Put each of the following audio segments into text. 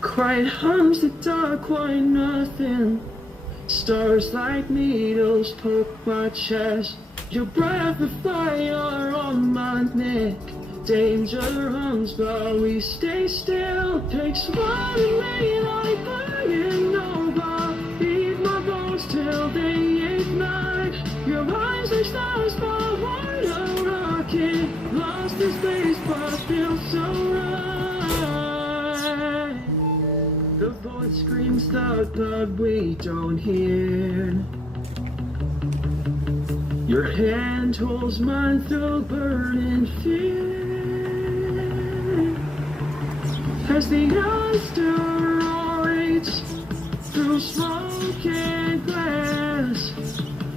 Quiet hums the dark, quiet nothing. Stars like needles poke my chest. Your breath of fire on my neck. Danger hums but we stay still. Takes one in me like burning over. Beat my bones till they ignite. Your eyes are stars, my heart a rocket. Lost in space but feel so right. The voice screams loud but we don't hear. Your hand holds mine through burning fear. As the asteroids through smoke and glass,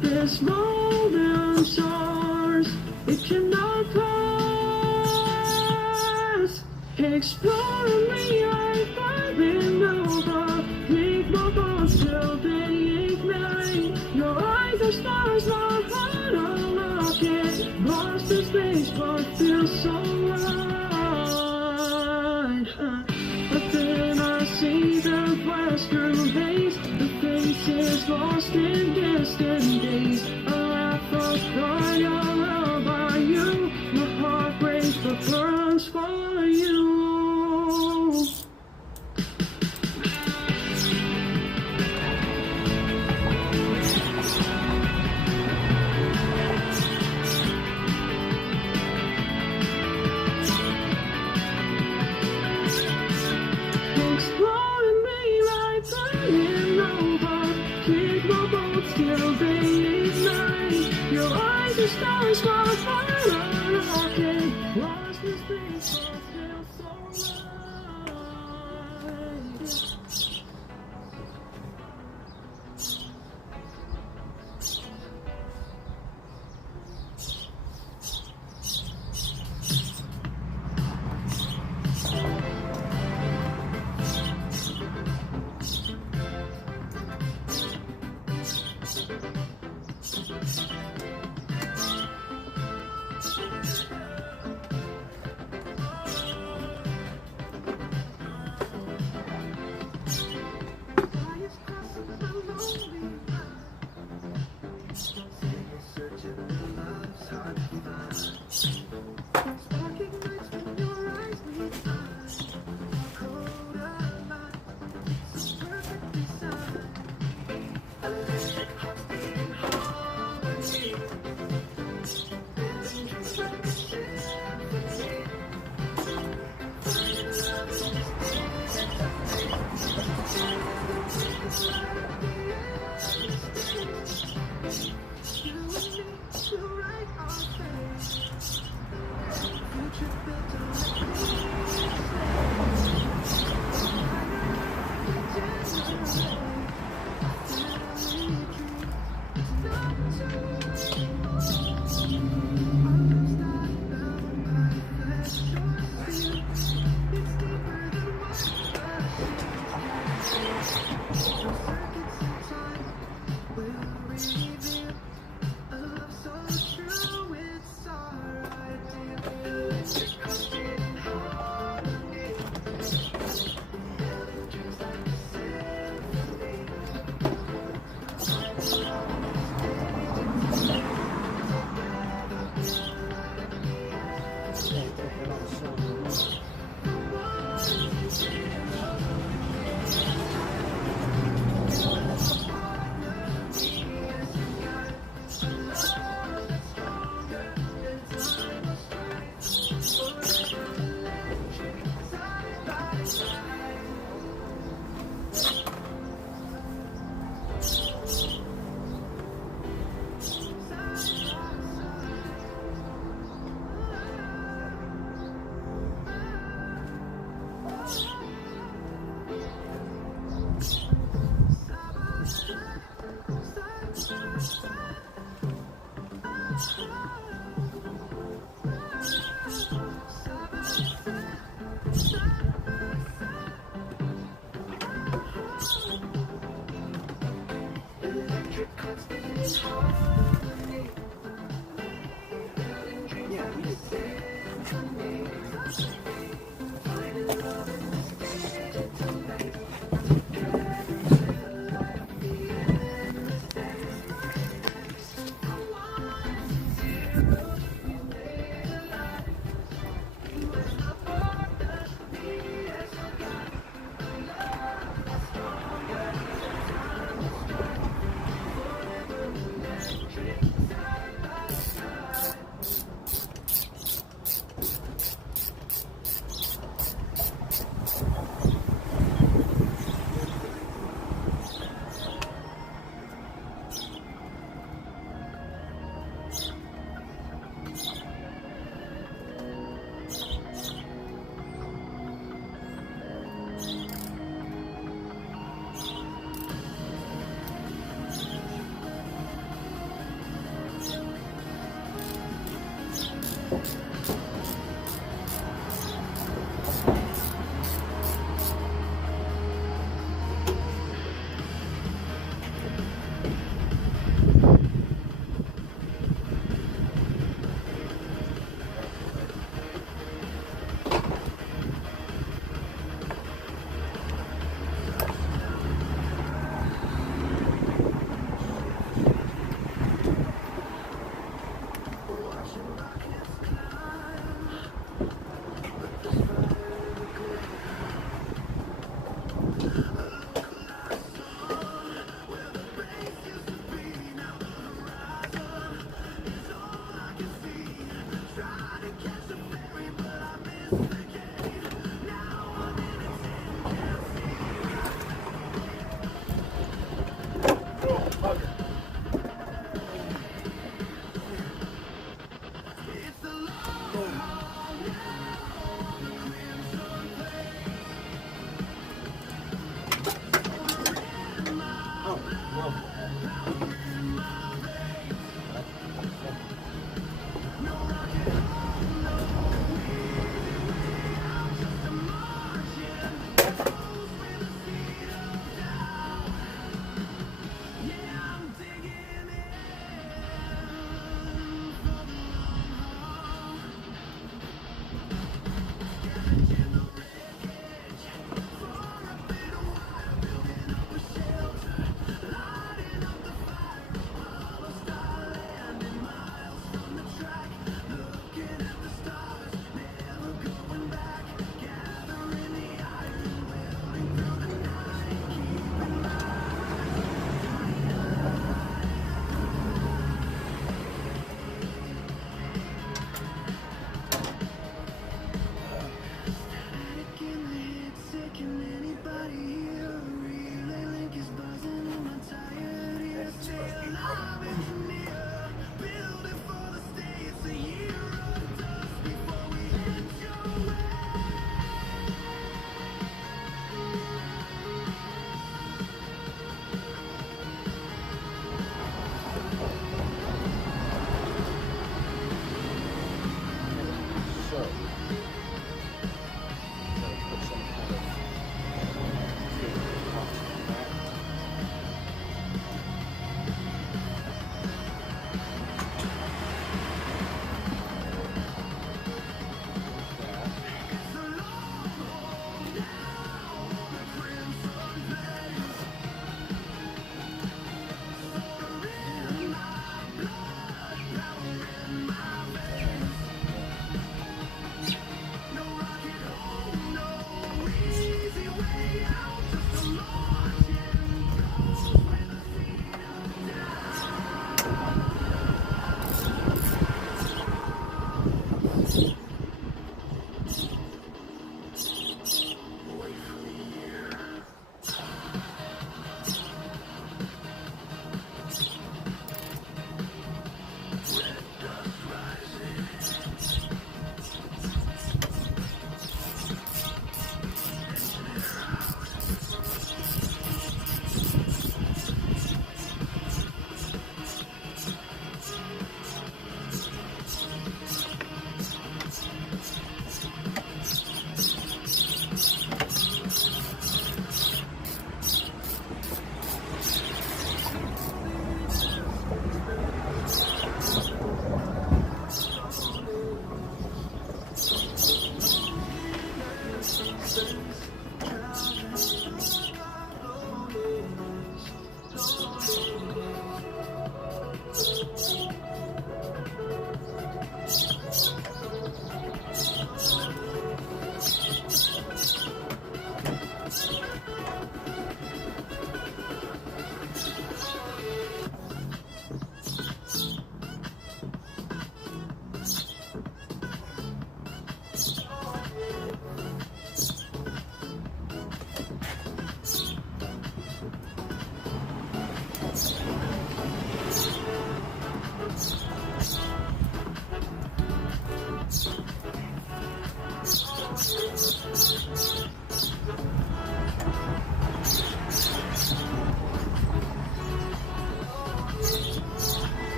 this moment soars, it cannot pass. Exploring me like burning over, leave my bones till they ignite. Your eyes are stars, my heart a rocket. Lost in space but feels so right. But then I see the western haze. The faces lost in distant days. A laugh of joy around by you. My heart breaks but burns for you. Exploring me like burning over. Keep my bones till they ignite. Your eyes are stars, my heart a rocket. Lost in space, but still so right.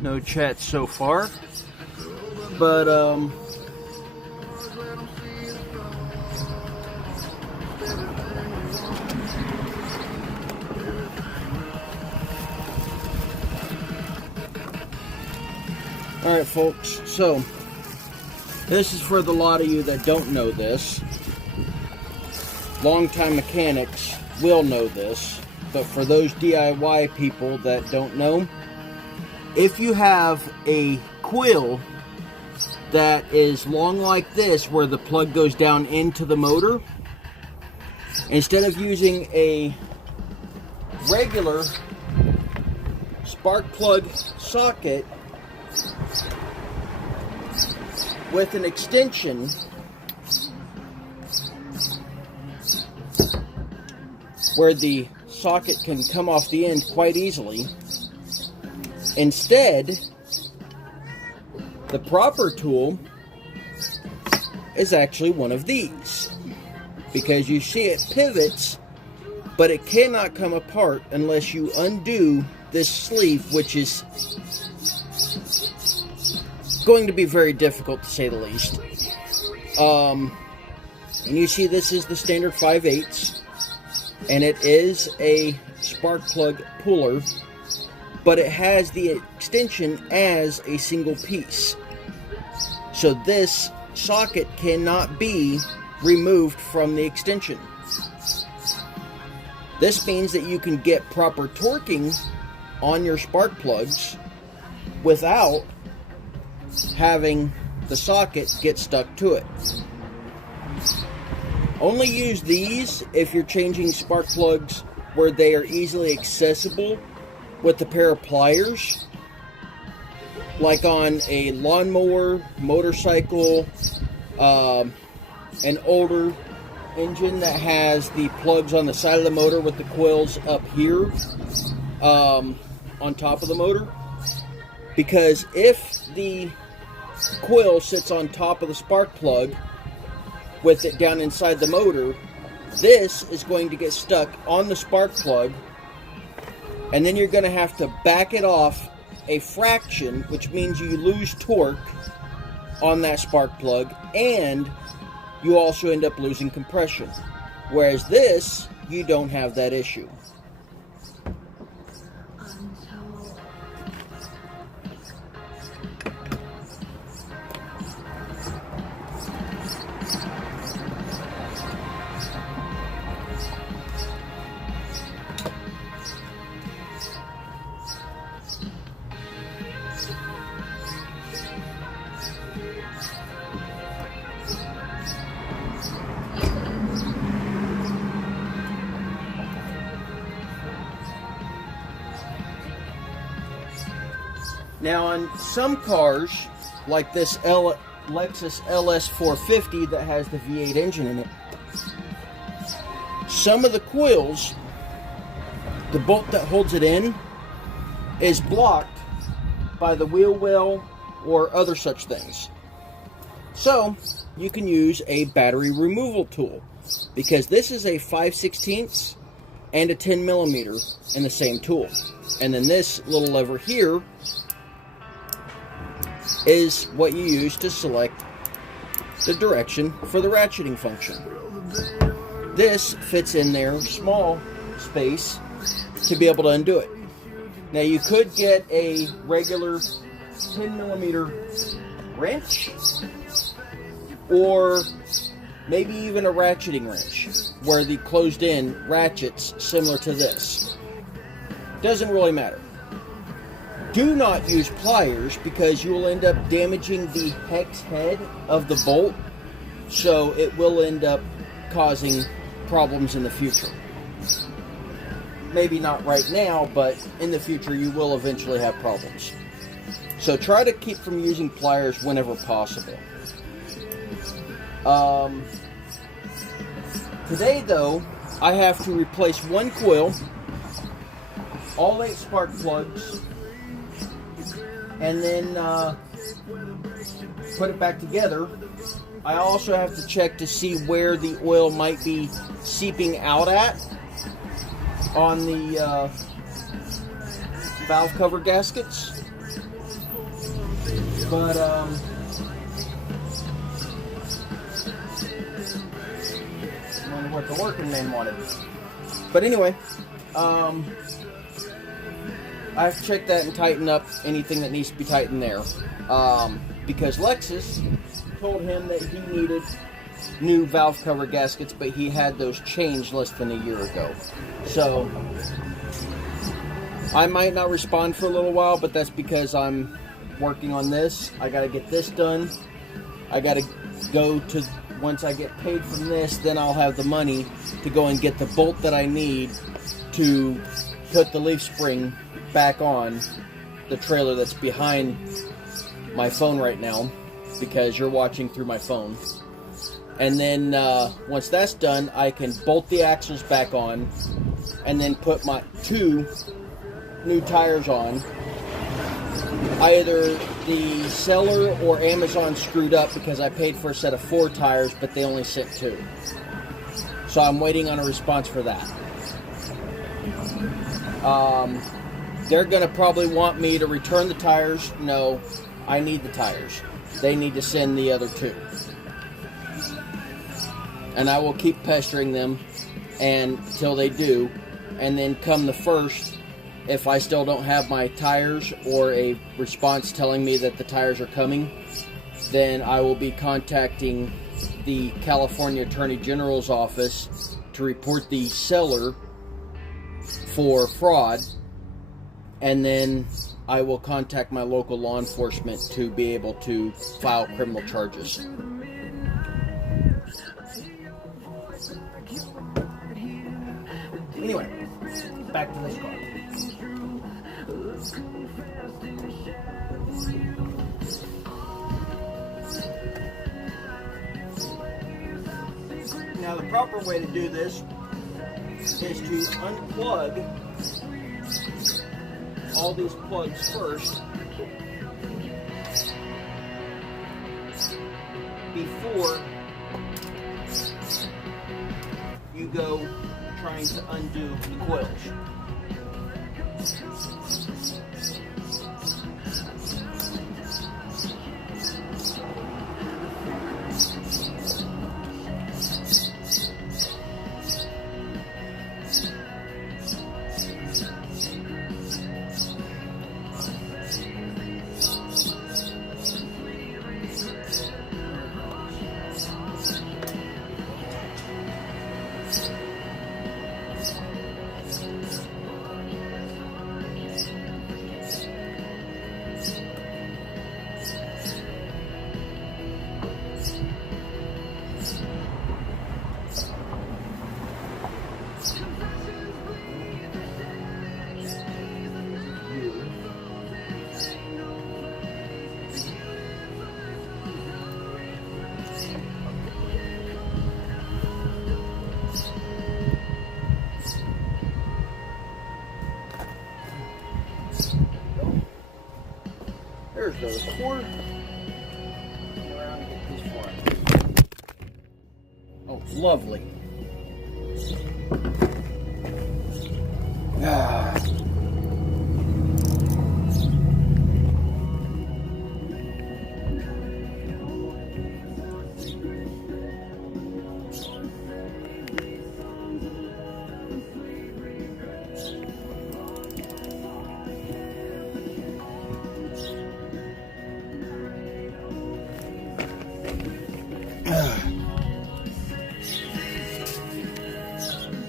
No chat so far, but alright folks, so this is for the lot of you that don't know this. Longtime mechanics will know this, but for those DIY people that don't know, if you have a quill that is long like this, where the plug goes down into the motor, instead of using a regular spark plug socket with an extension, where the socket can come off the end quite easily, instead, the proper tool is actually one of these, because you see it pivots, but it cannot come apart unless you undo this sleeve, which is going to be very difficult to say the least. And you see this is the standard 5/8, and it is a spark plug puller, but it has the extension as a single piece. So this socket cannot be removed from the extension. This means that you can get proper torquing on your spark plugs without having the socket get stuck to it. Only use these if you're changing spark plugs where they are easily accessible with a pair of pliers, like on a lawnmower, motorcycle, an older engine that has the plugs on the side of the motor with the coils up here on top of the motor. Because if the coil sits on top of the spark plug with it down inside the motor, this is going to get stuck on the spark plug, and then you're going to have to back it off a fraction, which means you lose torque on that spark plug, and you also end up losing compression. Whereas this, you don't have that issue. Now on some cars, like this Lexus LS450 that has the V8 engine in it, some of the coils, the bolt that holds it in, is blocked by the wheel well or other such things. So you can use a battery removal tool, because this is a 5/16 and a 10 millimeter in the same tool. And then this little lever here is what you use to select the direction for the ratcheting function. This fits in there, small space, to be able to undo it. Now you could get a regular 10 millimeter wrench, or maybe even a ratcheting wrench, where the closed in ratchets similar to this. Doesn't really matter. Do not use pliers, because you will end up damaging the hex head of the bolt, so it will end up causing problems in the future. Maybe not right now, but in the future you will eventually have problems. So try to keep from using pliers whenever possible. Today, though, I have to replace one coil, all 8 spark plugs, and then put it back together. I also have to check to see where the oil might be seeping out at on the valve cover gaskets. But I wonder what the working man wanted. But anyway, I have to check that and tighten up anything that needs to be tightened there. Because Lexus told him that he needed new valve cover gaskets, but he had those changed less than a year ago. So I might not respond for a little while, but that's because I'm working on this. I got to get this done. I got to go to, once I get paid from this, then I'll have the money to go and get the bolt that I need to put the leaf spring back on the trailer that's behind my phone right now, because you're watching through my phone. And then once that's done, I can bolt the axles back on and then put my 2 new tires on. Either the seller or Amazon screwed up because I paid for a set of 4 tires, but they only sent 2. So I'm waiting on a response for that. They're going to probably want me to return the tires. No, I need the tires. They need to send the other 2. And I will keep pestering them until they do. And then come the 1st, if I still don't have my tires or a response telling me that the tires are coming, then I will be contacting the California Attorney General's office to report the seller for fraud. And then I will contact my local law enforcement to be able to file criminal charges. Anyway, back to this car. Now the proper way to do this is to unplug all these plugs first before you go trying to undo the coils. There's those 4. Around and get these 4. Oh, lovely. Ah.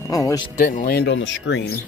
Oh, this didn't land on the screen.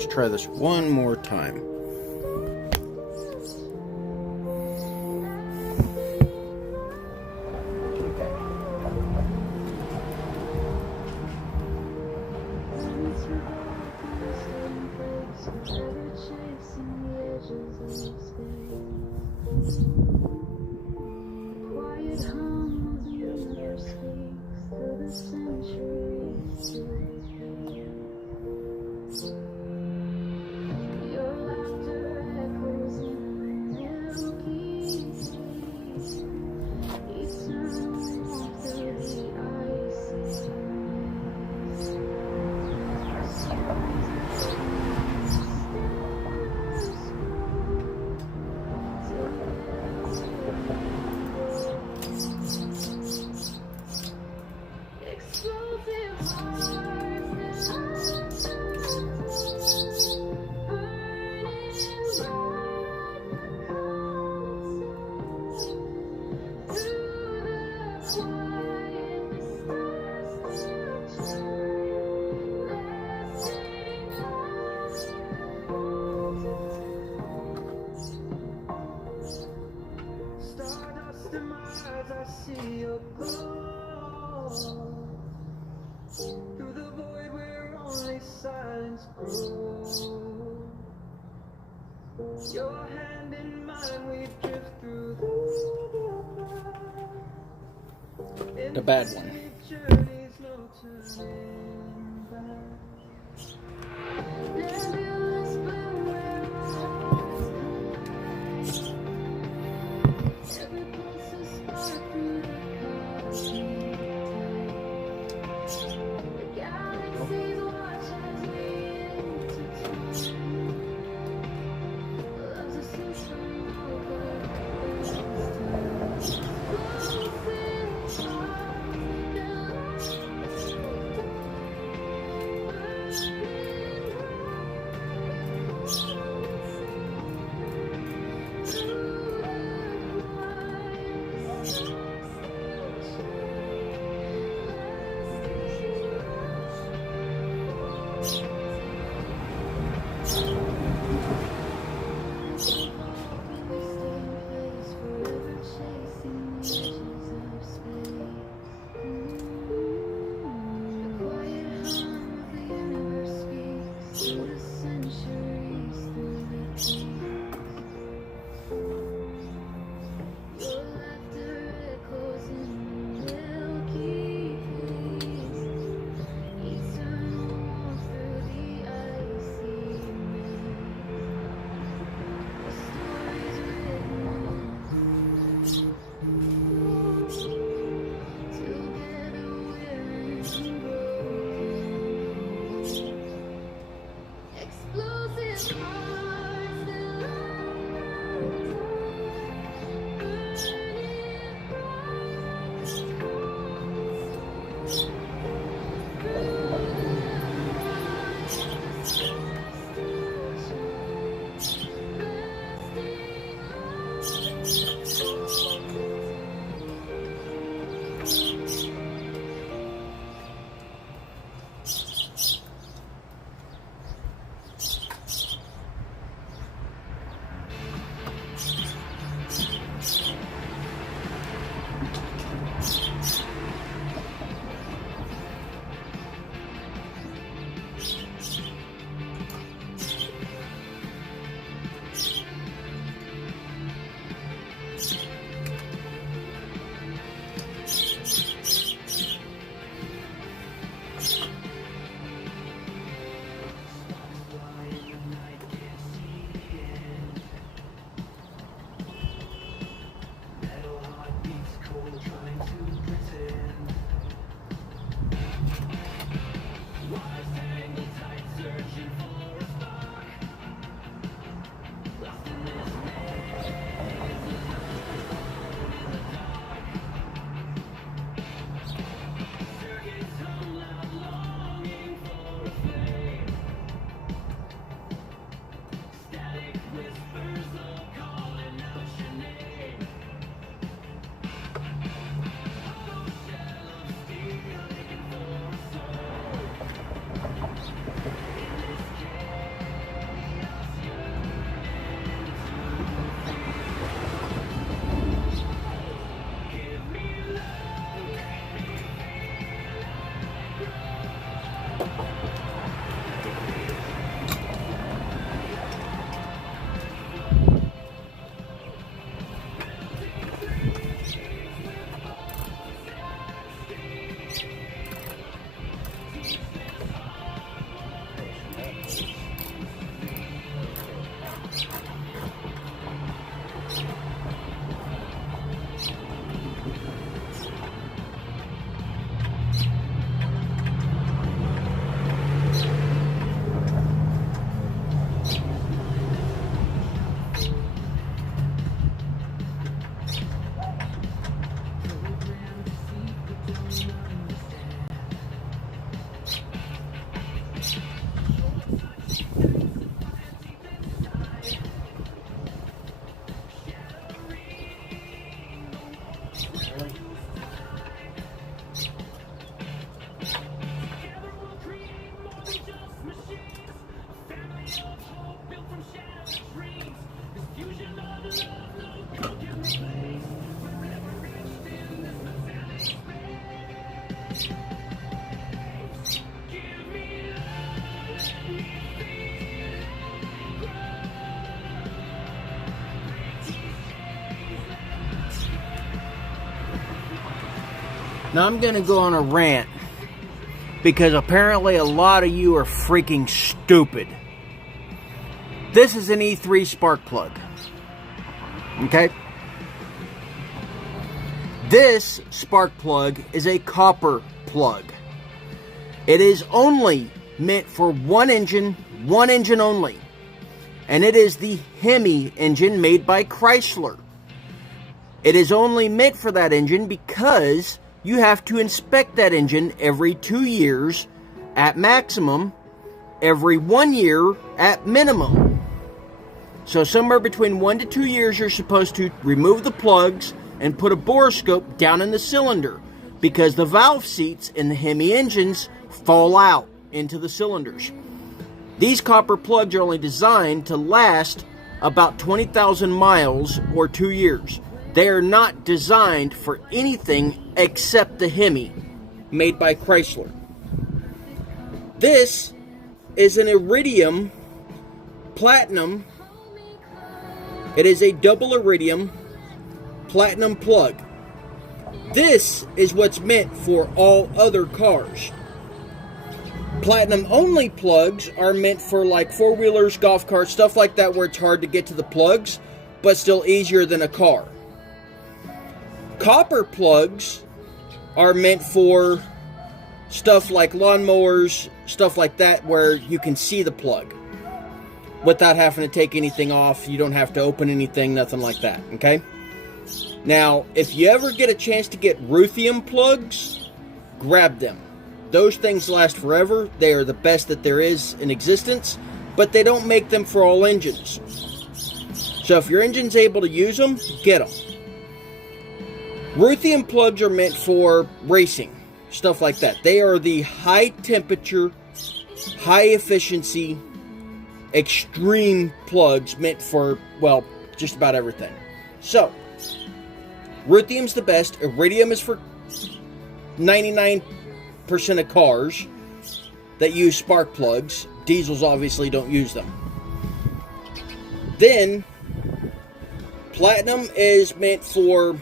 Let's try this one more time. Your hand in mine, we drift through the bad one. journeys, no turning back. Nebulous blue where our hearts collide. Every pulse a spark through the cosmic tide. The galaxies watch as we intertwine. Love's a supernova this time. Now I'm going to go on a rant because apparently a lot of you are freaking stupid. This is an E3 spark plug. Okay? This spark plug is a copper plug. It is only meant for one engine only. And it is the Hemi engine made by Chrysler. It is only meant for that engine because you have to inspect that engine every 2 years at maximum, every 1 year at minimum. So somewhere between 1 to 2 years you're supposed to remove the plugs and put a borescope down in the cylinder because the valve seats in the Hemi engines fall out into the cylinders. These copper plugs are only designed to last about 20,000 miles or 2 years. They are not designed for anything except the Hemi, made by Chrysler. This is an iridium platinum. It is a double iridium platinum plug. This is what's meant for all other cars. Platinum only plugs are meant for like four-wheelers, golf carts, stuff like that where it's hard to get to the plugs, but still easier than a car. Copper plugs are meant for stuff like lawnmowers, stuff like that where you can see the plug without having to take anything off. You don't have to open anything, nothing like that, okay? Now, if you ever get a chance to get ruthenium plugs, grab them. Those things last forever. They are the best that there is in existence, but they don't make them for all engines. So if your engine's able to use them, get them. Ruthenium plugs are meant for racing, stuff like that. They are the high temperature, high efficiency, extreme plugs meant for, well, just about everything. So, ruthenium's the best. Iridium is for 99% of cars that use spark plugs. Diesels obviously don't use them. Then, platinum is meant for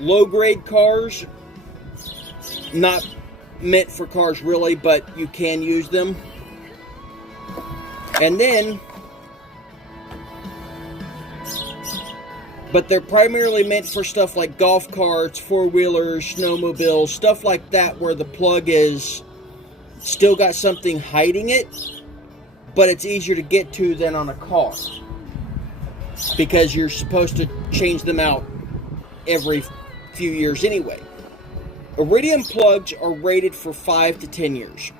low-grade cars. Not meant for cars really, but you can use them. And then, but they're primarily meant for stuff like golf carts, four-wheelers, snowmobiles, stuff like that where the plug is still got something hiding it, but it's easier to get to than on a car. Because you're supposed to change them out every few years anyway. Iridium plugs are rated for 5 to 10 years.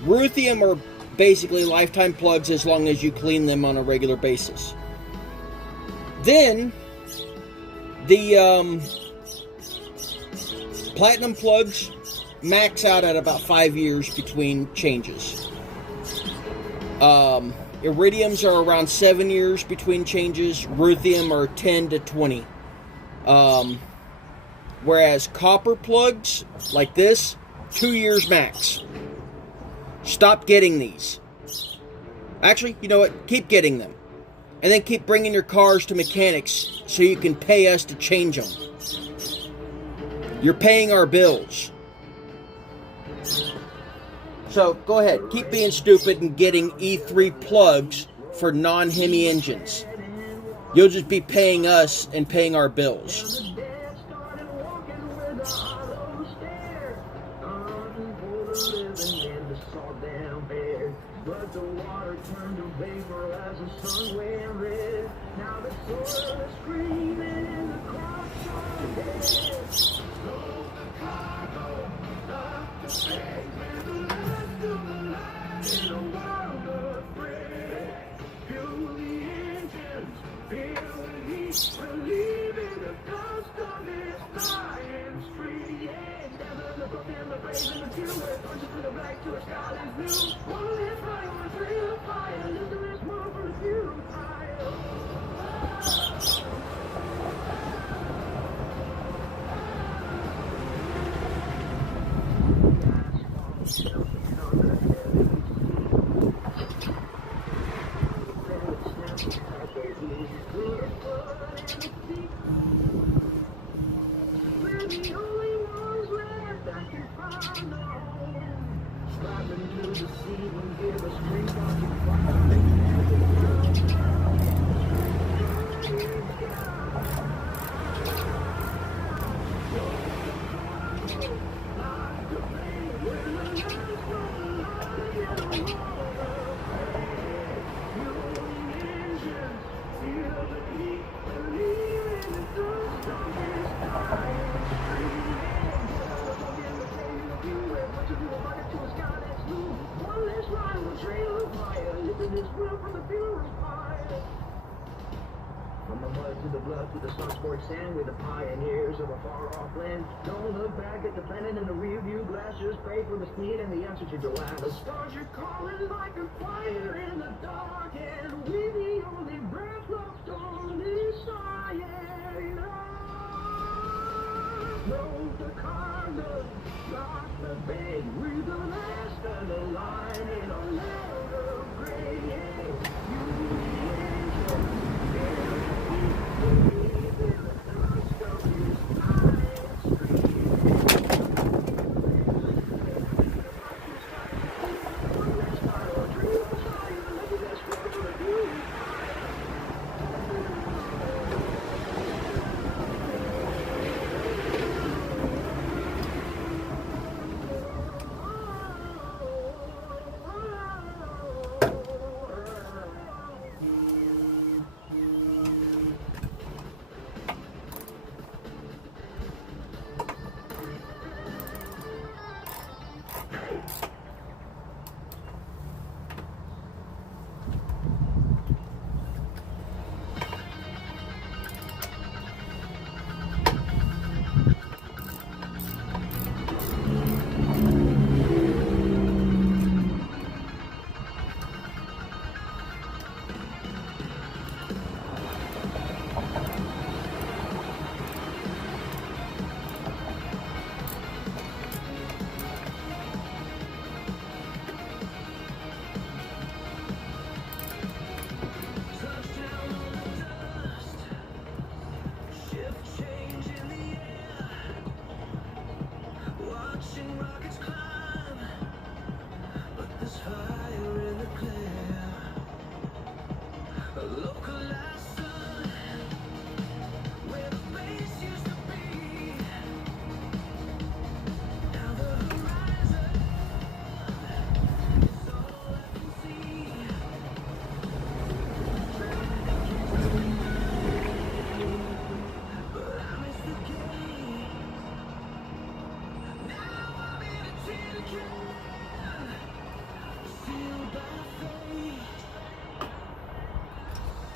Ruthenium are basically lifetime plugs as long as you clean them on a regular basis. Then, the platinum plugs max out at about 5 years between changes. Iridiums are around 7 years between changes. Ruthenium are 10 to 20. Whereas copper plugs, like this, 2 years max. Stop getting these. Actually, you know what? Keep getting them. And then keep bringing your cars to mechanics so you can pay us to change them. You're paying our bills. So, go ahead. Keep being stupid and getting E3 plugs for non-Hemi engines. You'll just be paying us and paying our bills. From the mud to the blood to the sun-scorched sand, we're the pioneers of a far-off land. Don't look back at the planet in the rearview glass, just pray for the speed and the answer to your last. The stars are calling like a fire in the dark, and we're the only breath left on this side. Broke the cargo, lost the bag, we're the last of the line in a land of gray.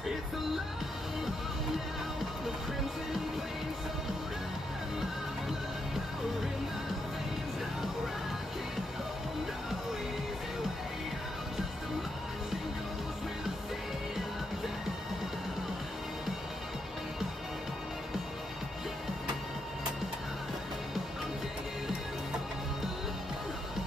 It's a long haul now, the crimson plains sold out, my blood power in my veins, no rocket home, no easy way out, just a marching ghost with a seat up down. I'm digging in for the long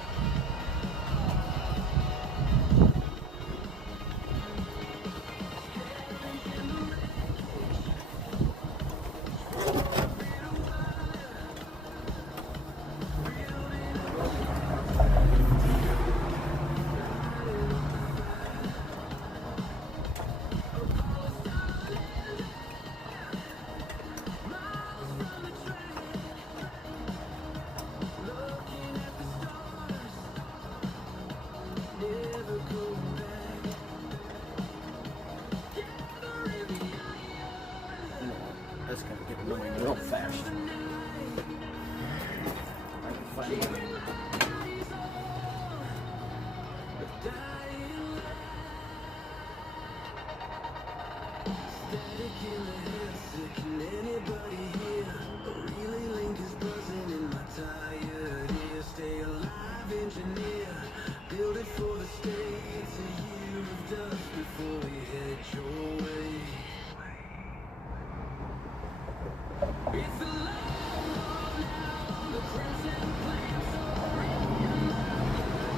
That's going to get annoying real fast. I can find it. Build it for the States, a year of dust before we head your way. It's a long haul now, the crimson plains soaring,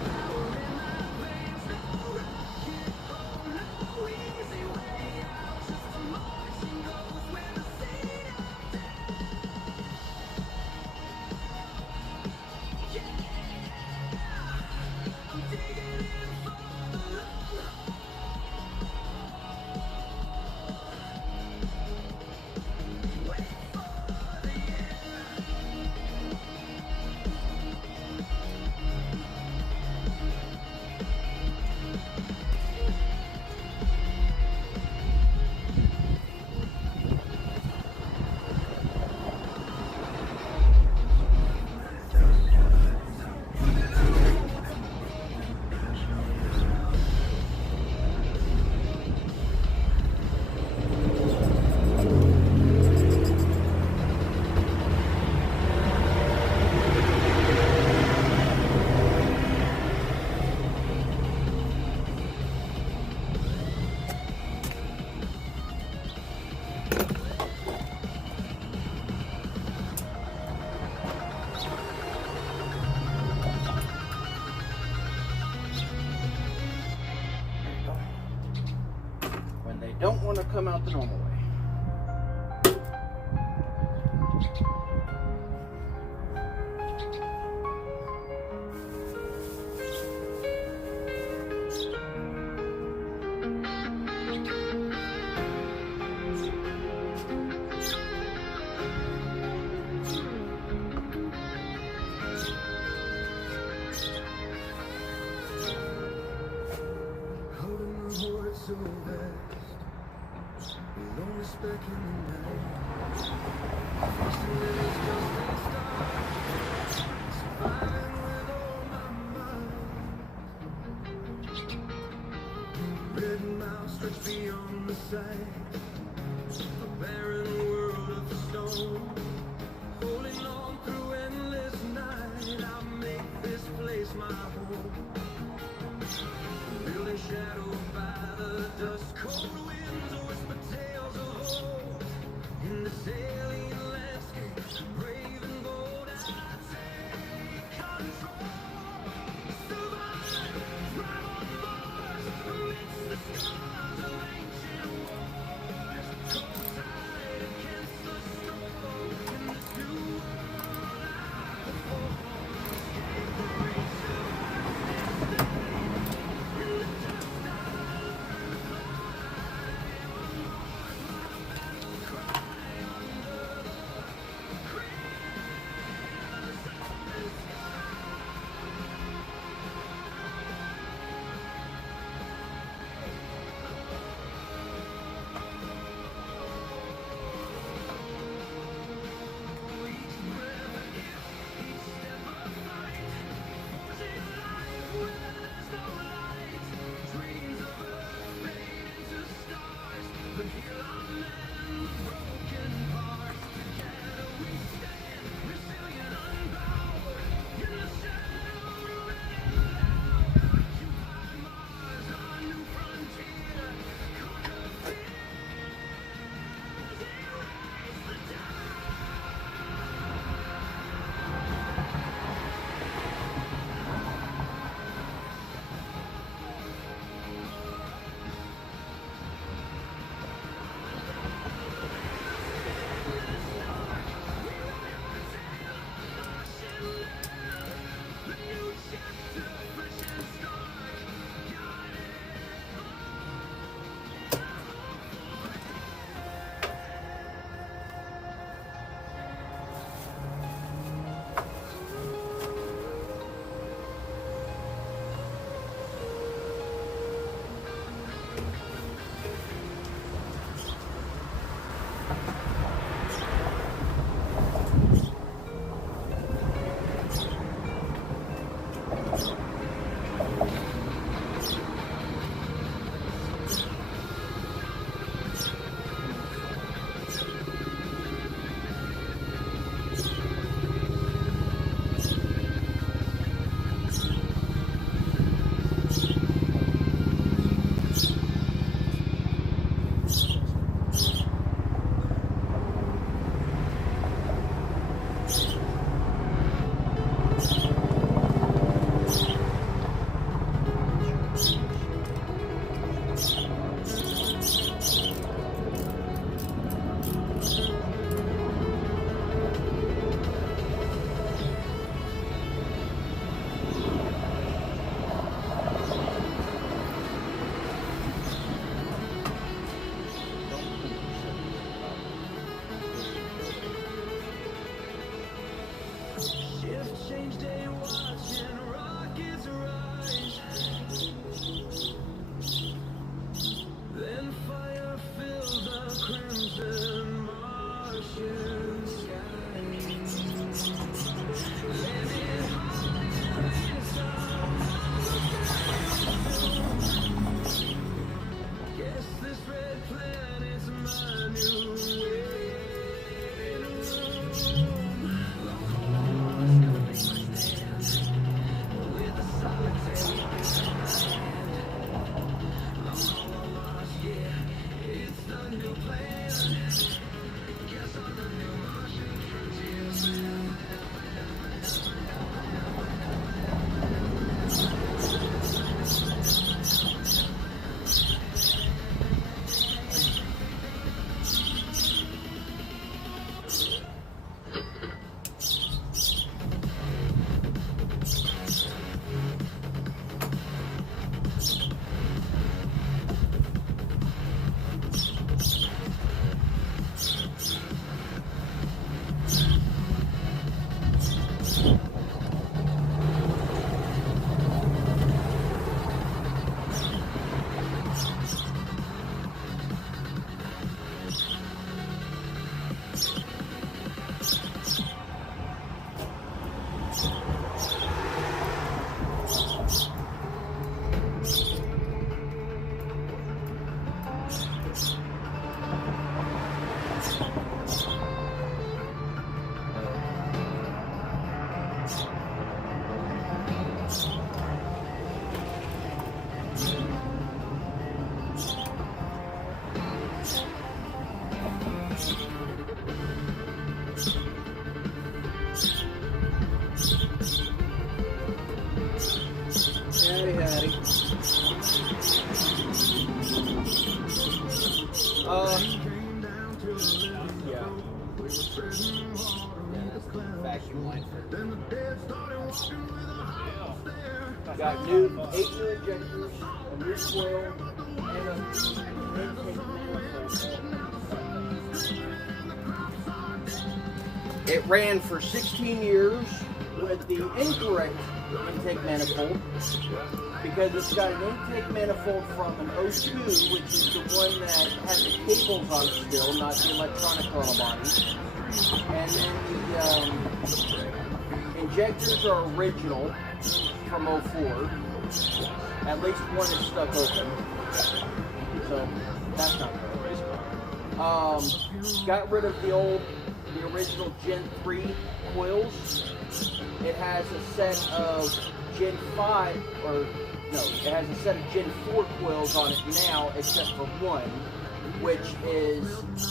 power in my veins, no rocket home, no easy way out, just a marching ghost with a seat up down. Yeah, I'm digging in for the long haul. When they don't want to come out the normal way. So vast, we're only speck in the night. Facing it is just a start. Surviving with all my mind. Red mouth stretched beyond the sight. A barren world of stone. Holding on through endless night. I'll make this place my home. Building shadow by the dust, cold winds whisper tales of old. In the alien landscape, brave and bold, I take control. Survive, thrive on Mars, amidst the scars of ancient wars. Cold tide against the storm, in this new world I perform. Escape the reach of darkness, in the dust I learn to fly. On Mars my battle cry, under the crevice of the sky. Each breath a gift, each step a fight, forging life where there's no light. Dreams of earth fade into stars, but here I'm in the broken parts. Together we stand, resilient, unbowed, in the shadow, ready and loud. Occupy Mars, our new frontier, conquer fears, erase the doubt. Shift change day watching rockets rise. Then fire fills the crimson Martian sky. Landing hard inside. Guess this red planet's my new waiting room. With a solitary Vacuum line. Got new 8 new injectors, a new coil, and a intake manifold. It ran for 16 years with the incorrect intake manifold because it's got an intake manifold from an 02, which is the one that has the cables on still, not the electronic on the body. And then the injectors are original from 04. At least one is stuck open. So that's not good. Got rid of the original Gen 3 coils. It has a set of Gen 5, it has a set of Gen 4 coils on it now, except for one, which is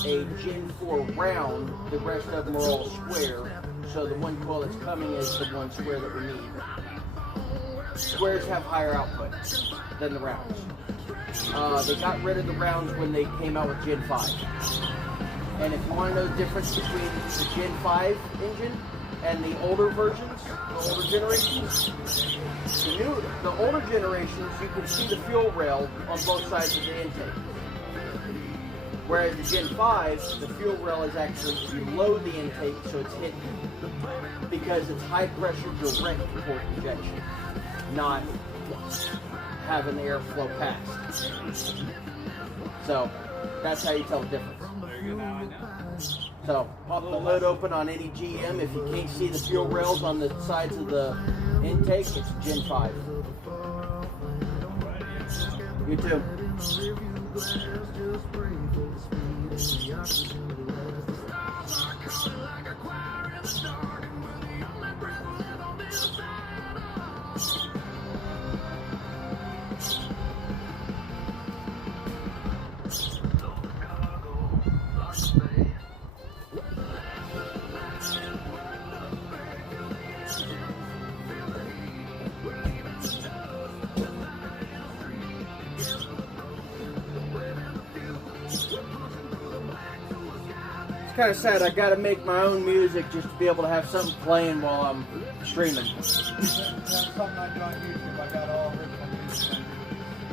a Gen 4 round. The rest of them are all square. So the one coil that's coming is the one square that we need. Squares have higher output than the rounds. They got rid of the rounds when they came out with Gen 5. And if you want to know the difference between the Gen 5 engine and the older versions, the older generations, the older generations, you can see the fuel rail on both sides of the intake. Whereas the Gen 5, the fuel rail is actually below the intake, so it's hidden. Because it's high pressure direct port injection, not having the airflow past. So that's how you tell the difference. So pop the hood open on any GM. If you can't see the fuel rails on the sides of the intake, it's Gen 5. You too. It's kind of sad. I got to make my own music just to be able to have something playing while I'm streaming.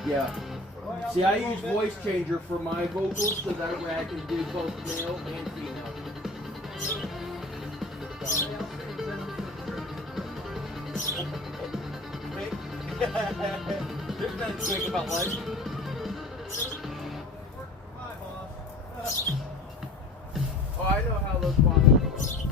Yeah. See, I use voice changer for my vocals so that way I can do both male and female. There's nothing quick about life. Oh, I know how those boxes work.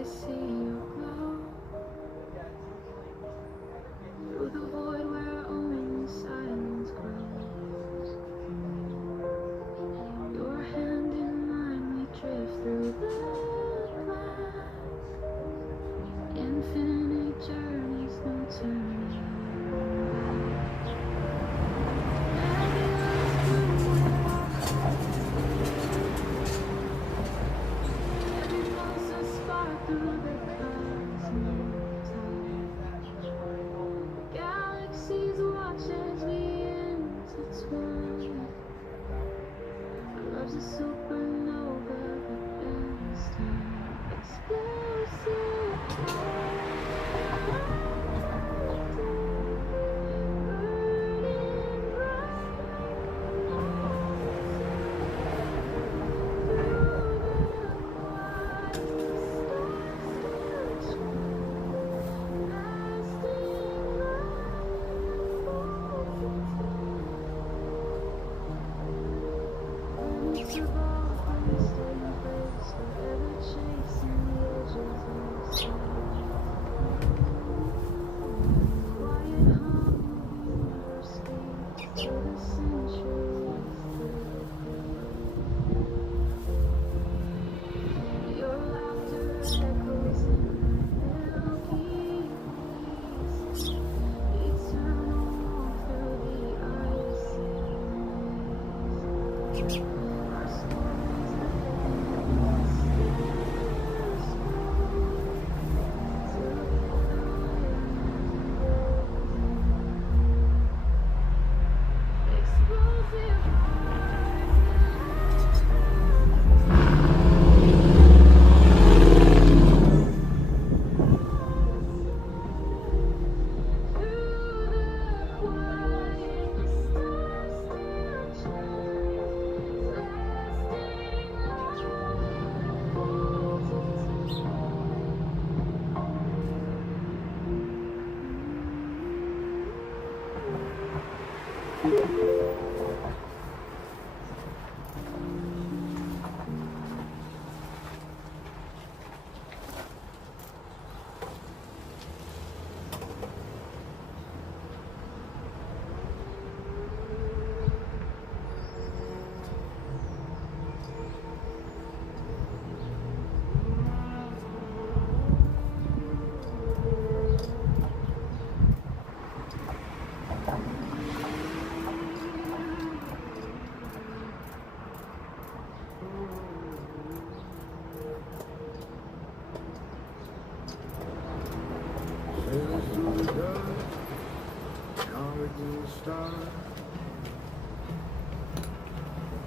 I see your glow through the void where only silence grows. Your hand in mine, we drift through the glass. Infinite journeys, no turning back. Every last every pulse a spark through the cosmic tide. Galaxies watch as we intertwine. Our love's a supernova that bends time. Explosive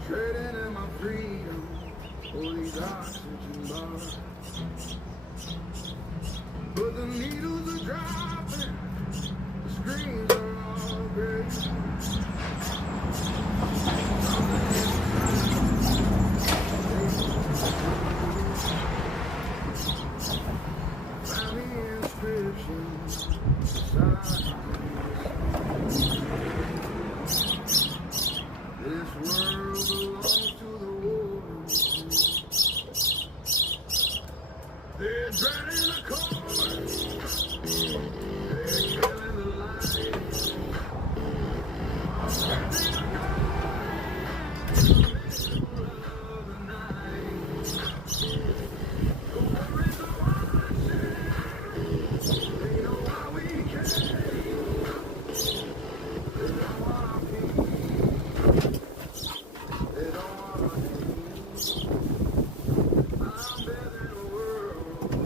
trading in my freedom for these oxygen bars. But the needles are dropping, the screens are all gray. Found the inscriptions beside this world belongs to the wolves. They're drowning the chorus. They're killing the light. Standing in the middle of the night. The worries are watching. They know why we came. They don't want our peace. They don't want our peace. I'm building a world on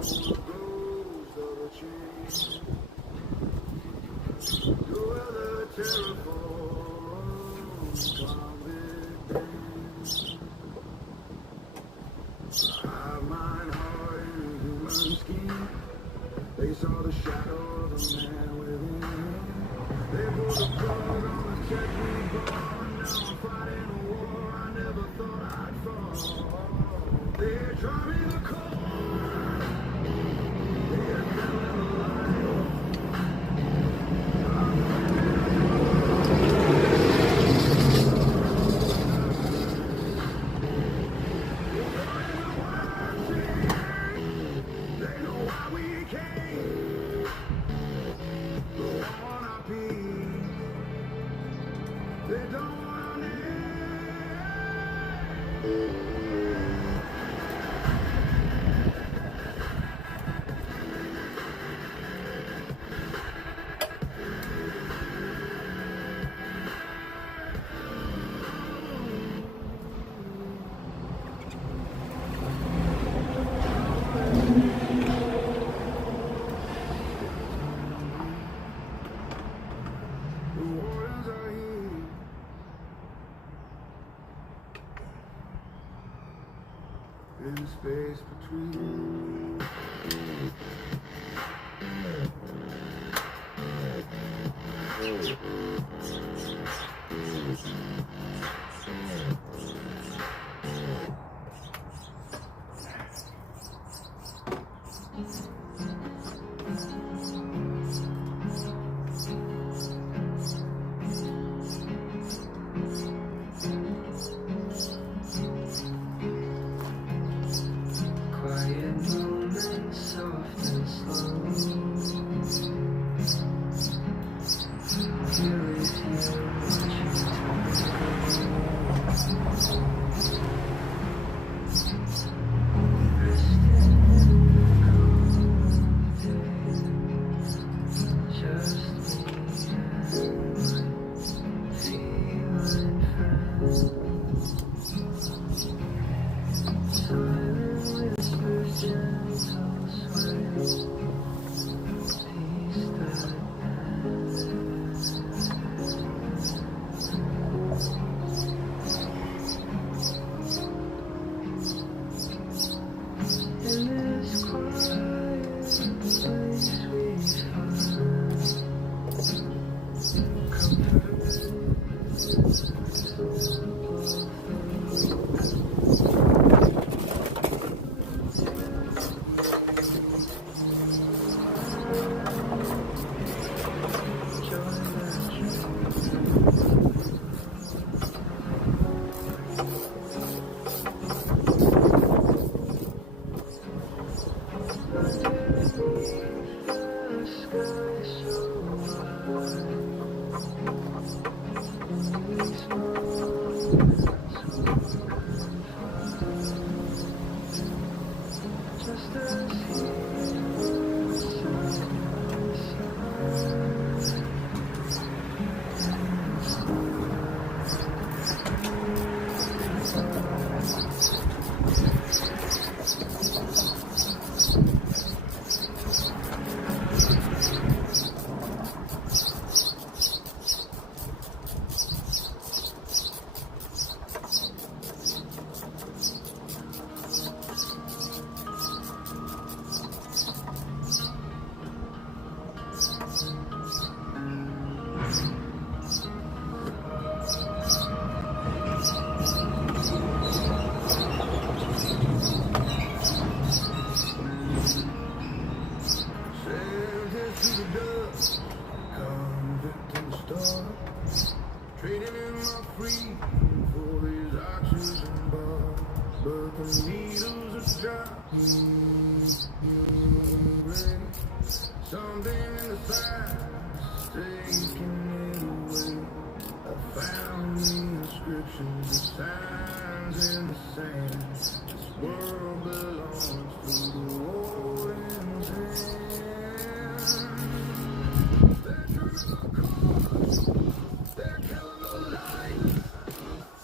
the ghost of a change. You are the terraform convict. I mine heart in human skin. They saw the shadow of the man within. They pulled the plug on the check we bought. Now I'm fighting a war I never thought I'd fall. They're driving the core. They're killing the light. They don't want it. The waters are here. In the space between. Quiet moments, soft and slow. Here is you, watching Trading in my freedom for his oxygen bar, but the needles are dropping. Something in the side's taking it away. I found the inscriptions, the signs in the sand. This world belongs to the warden's hand. They're turning our cars. They're killing the light.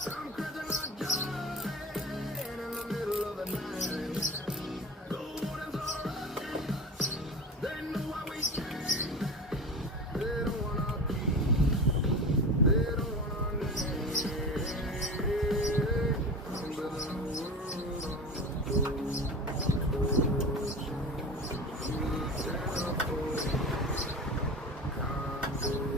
I'm crushing my joy in the middle of the night. The wardens are right. They know why we came. They don't want our peace. They don't want our name. I'm building a world on the road. You look down for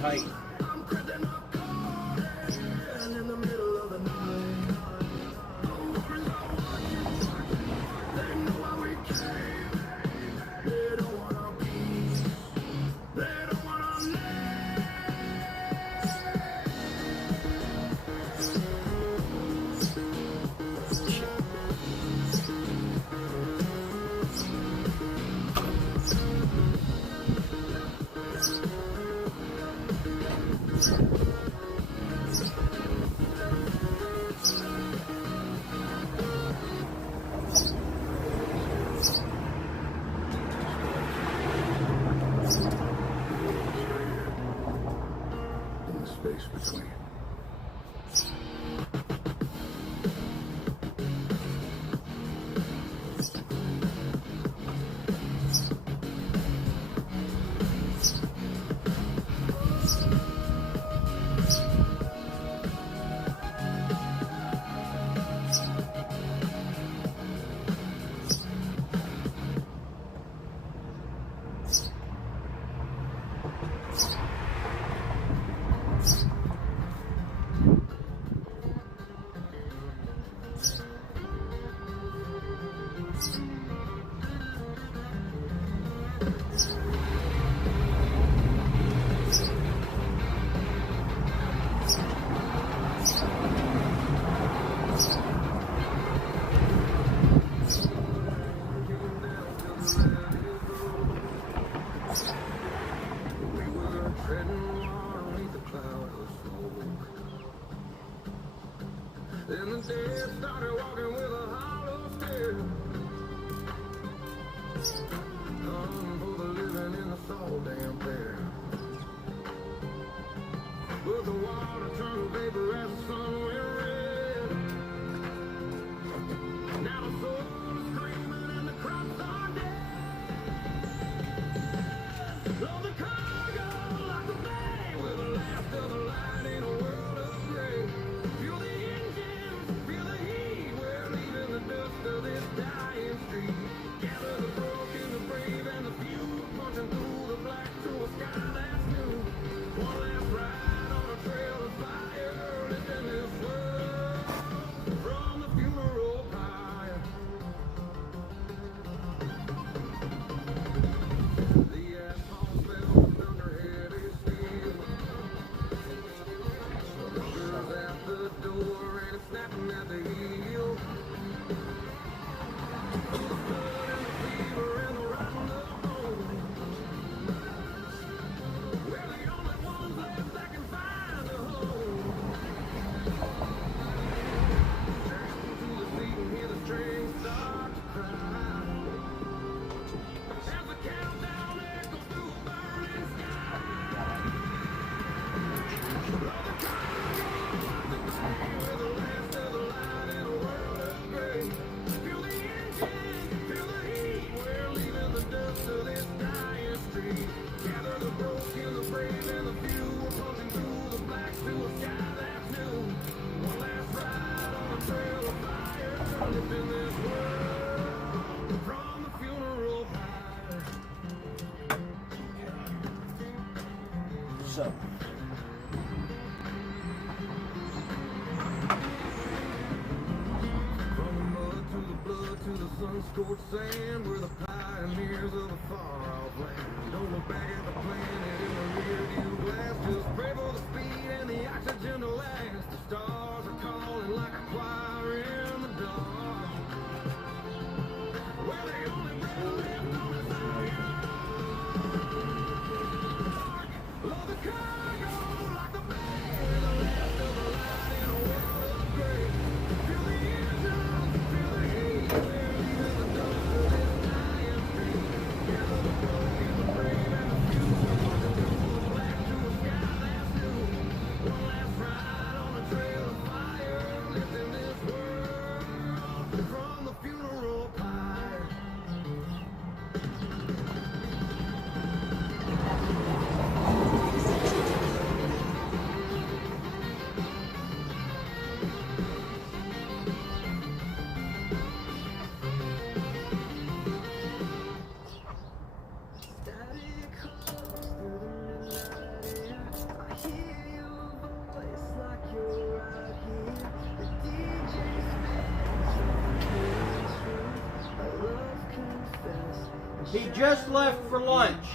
tight. I'm cramping up cold and in the middle of the night. I'm worried about what you want. They know how we came. They don't wanna be. They don't wanna live. In the space between. We were treading underneath the cloud of smoke. Then the dead started walking with a hollow stare. Come for the living in the salt damp air. But the water turned to vapor as the sun went red. Now the soul is screaming and the crops are dead. Load the cargo like a bay with the last of the light in a world of gray. Feel the engines, feel the heat. We're leaving the dust of this dying street. Gather the broken, the brave, and the few, punching through the black to a sky that's new. One last ride on a trail of fire, lifting this world from the funeral pyre. The asphalt smells under heavy steel. Surrender's at the door and it's snapping at the heel. The blood and the fever and the rotten of bone. We're the only ones left that can find a home. Strap to the seat and hear the strings start to cry. As the countdown echoes through a burning sky. Blow the cargo off the bay with the last of the light in a world of gray. Feel the engine, feel the heat. We're leaving the dust of this dying street. Gather the broken, the brave, and the few. We're punching through the black to a sky that's new. One last ride on a trail of fire, lifting this world from the funeral pyre. So, From the mud to the blood to the sun-scorched sand, we're the pioneers of a far-off land. Don't look back at the planet in the rearview glass. Just pray for the speed and the oxygen to last. The stars are calling like a choir in the dark. We're the only breath left on this iron. Load the cargo like the bay, the last of the light in a world of gray. Feel the engines, feel the heat. We're leaving the dust of this dying street. Gather the broken, the brave, and the few. He just left for lunch.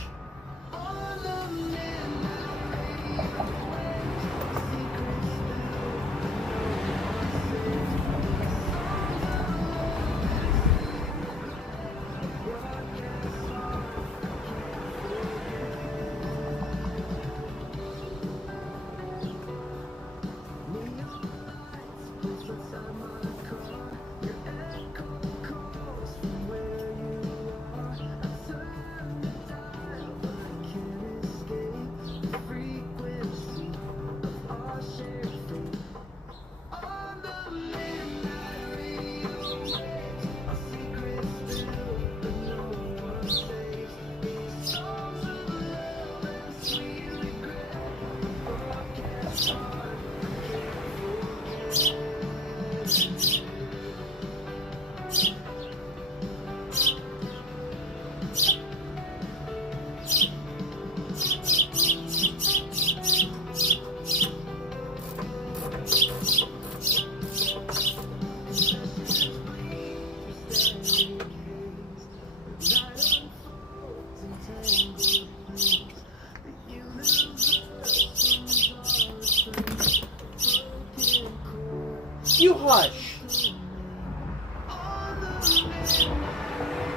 You hush.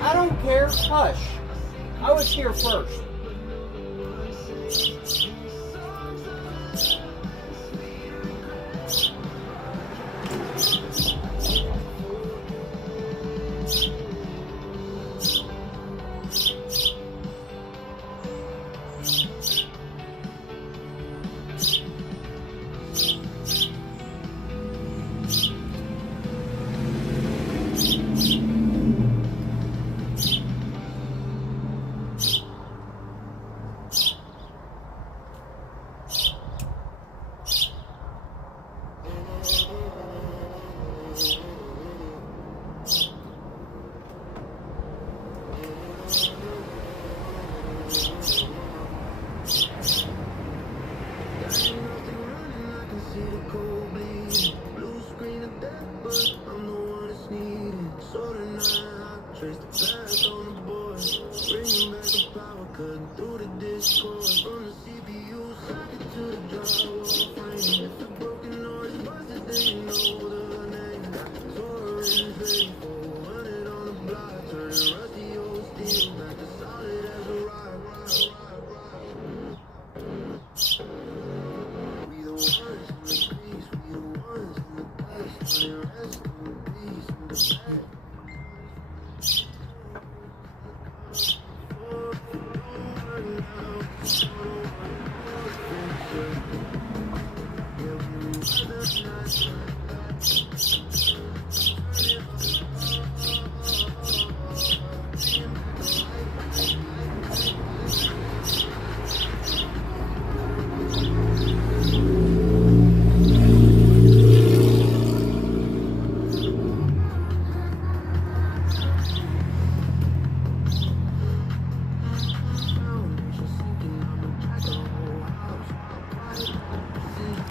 I don't care. Hush. I was here first.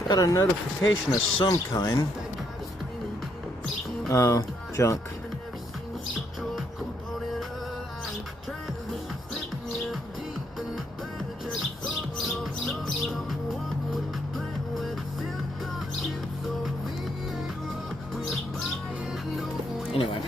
Got a notification of some kind. Oh, junk. Anyway.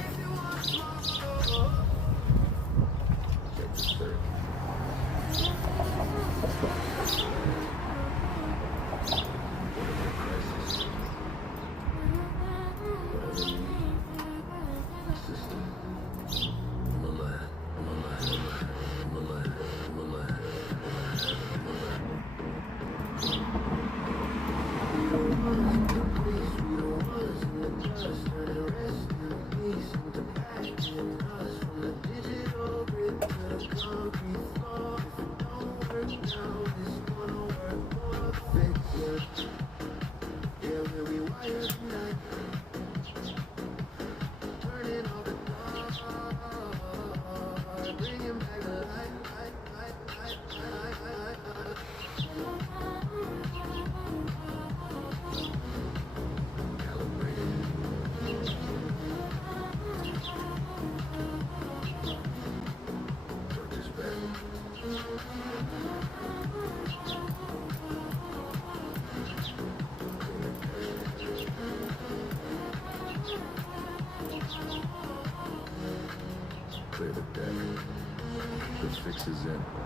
in.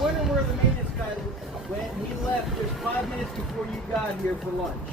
Wondering where the maintenance guy went. He left just 5 minutes before you got here for lunch.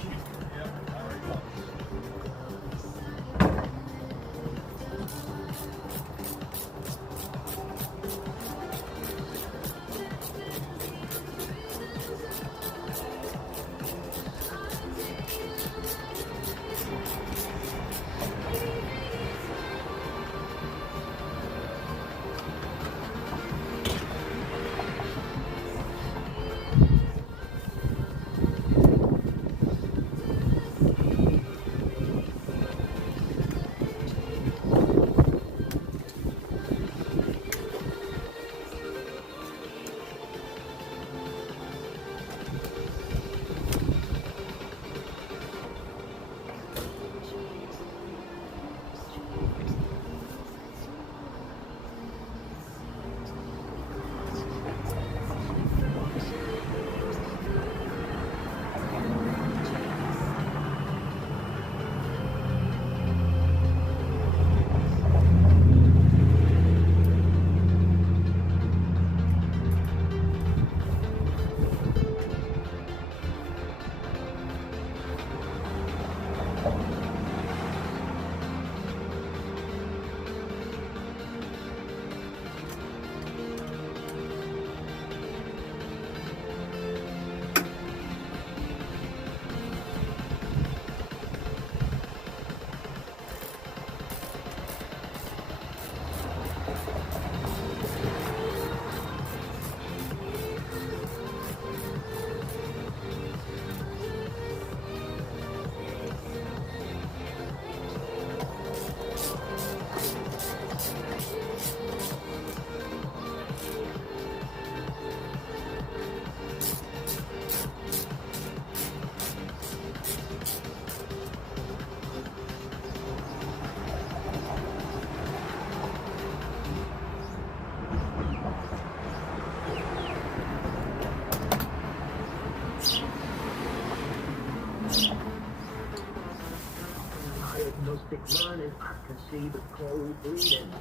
see the cold bleeding.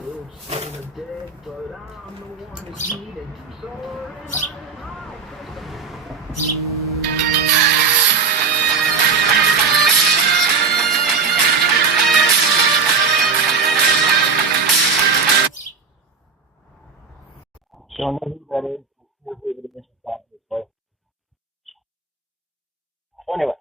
Looks in the dead, but I'm the one that's needing. So I know who that is. Anyway.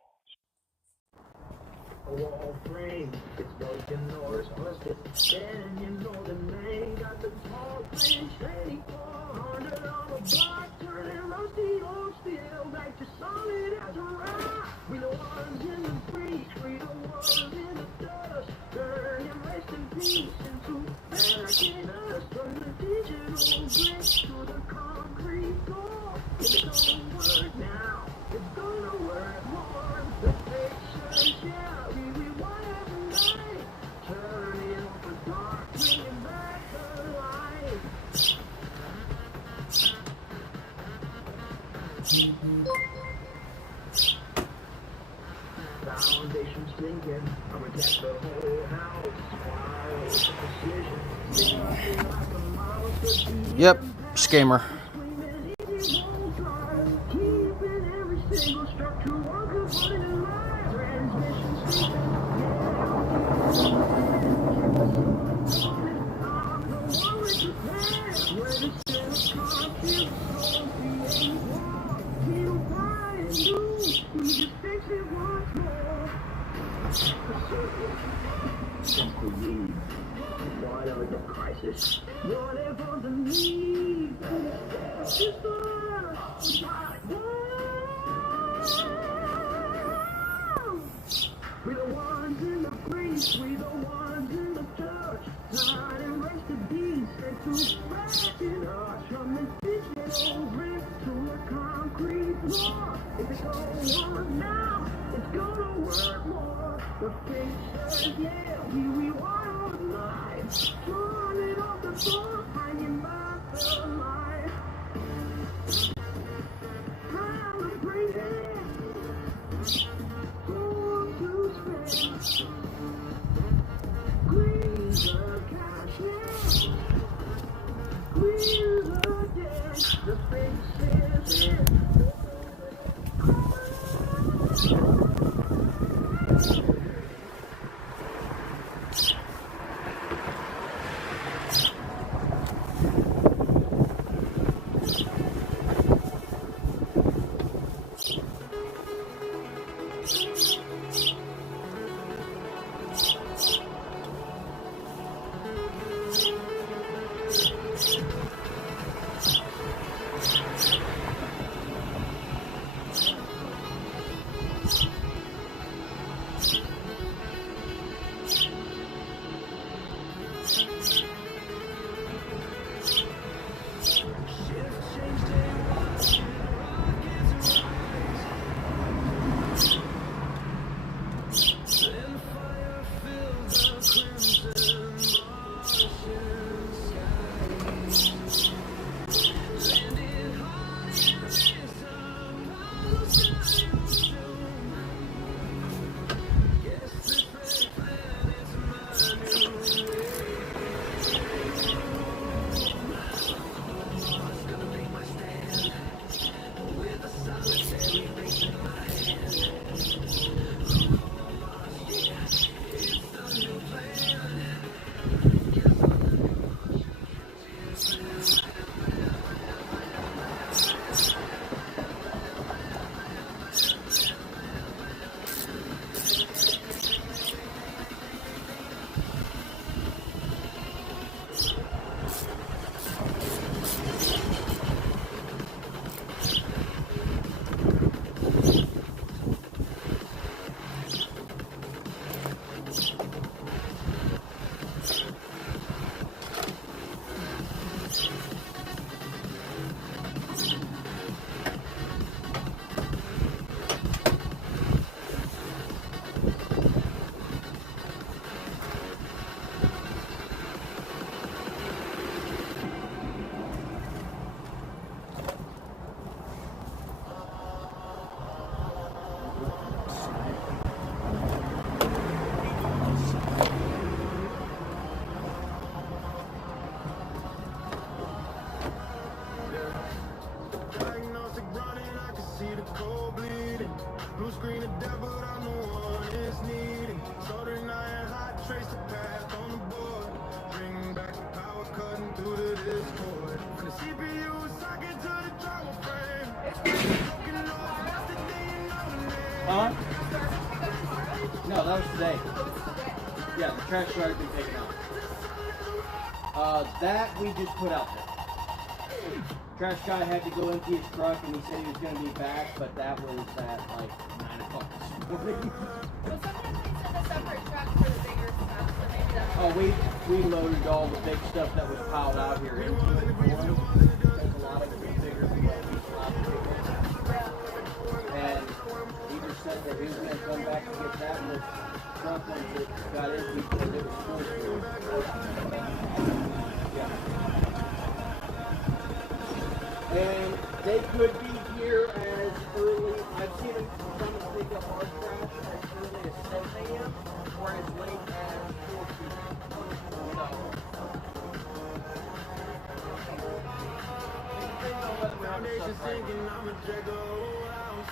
A wall frame, it's broken or it's busted. Then you know the name, got the tall thing, 2400 on the block, turning rusty old steel back to solid as a rock. We the ones in the breach, we the ones in the dust, burning rest in peace into anarchy dust. From the digital brick to the concrete door, it's gonna work now, it's gonna work more. The picture, yeah, we rewind every night, turning off the dark, bringing back the light. Foundation's sinking, I'ma get the whole house. Wow, it's a precision. Nothing like a mouse to be Yep, scammer. screaming, it won't drive. Keeping every single structure worker putting in line. Transmission sleeping, yeah. I'm the one with the plan, where the center conflict don't be any war. We don't buy it new, we just fix it once more. Just believe. Whatever the crisis, whatever the need, just we the ones in the breach, we the ones in the church, trying to embrace the beast and to fashion us from the digital brick to a concrete floor. If it don't work now, it's gonna work more. The pictures, yeah, we rewind all the night, running off the floor, hanging by the light. Calibrated, going to space, clean the cash, clean the deck, the faces, yeah. discord. From the CPU socket to the thermal frame. Broken off, that's the day you know the name. Huh? No, that was today. Yeah, the trash has already been taken out. That we just put out there. Trash guy had to go empty his truck and he said he was going to be back, but that was at like 9 o'clock this morning. Well, sometimes they send a separate truck for the bigger stuff, so maybe that's... Oh, we loaded all the big stuff that was piled out here into it for him. Because a lot of it was bigger than what we thought. And he just said that he was going to come back and get that with truck once it got empty because it was full. Yeah. And they could be here as early, I've seen them come and pick up our trash as early as 7 a.m. or as late as 4 p.m. Foundation sinking, I'm a check the whole house.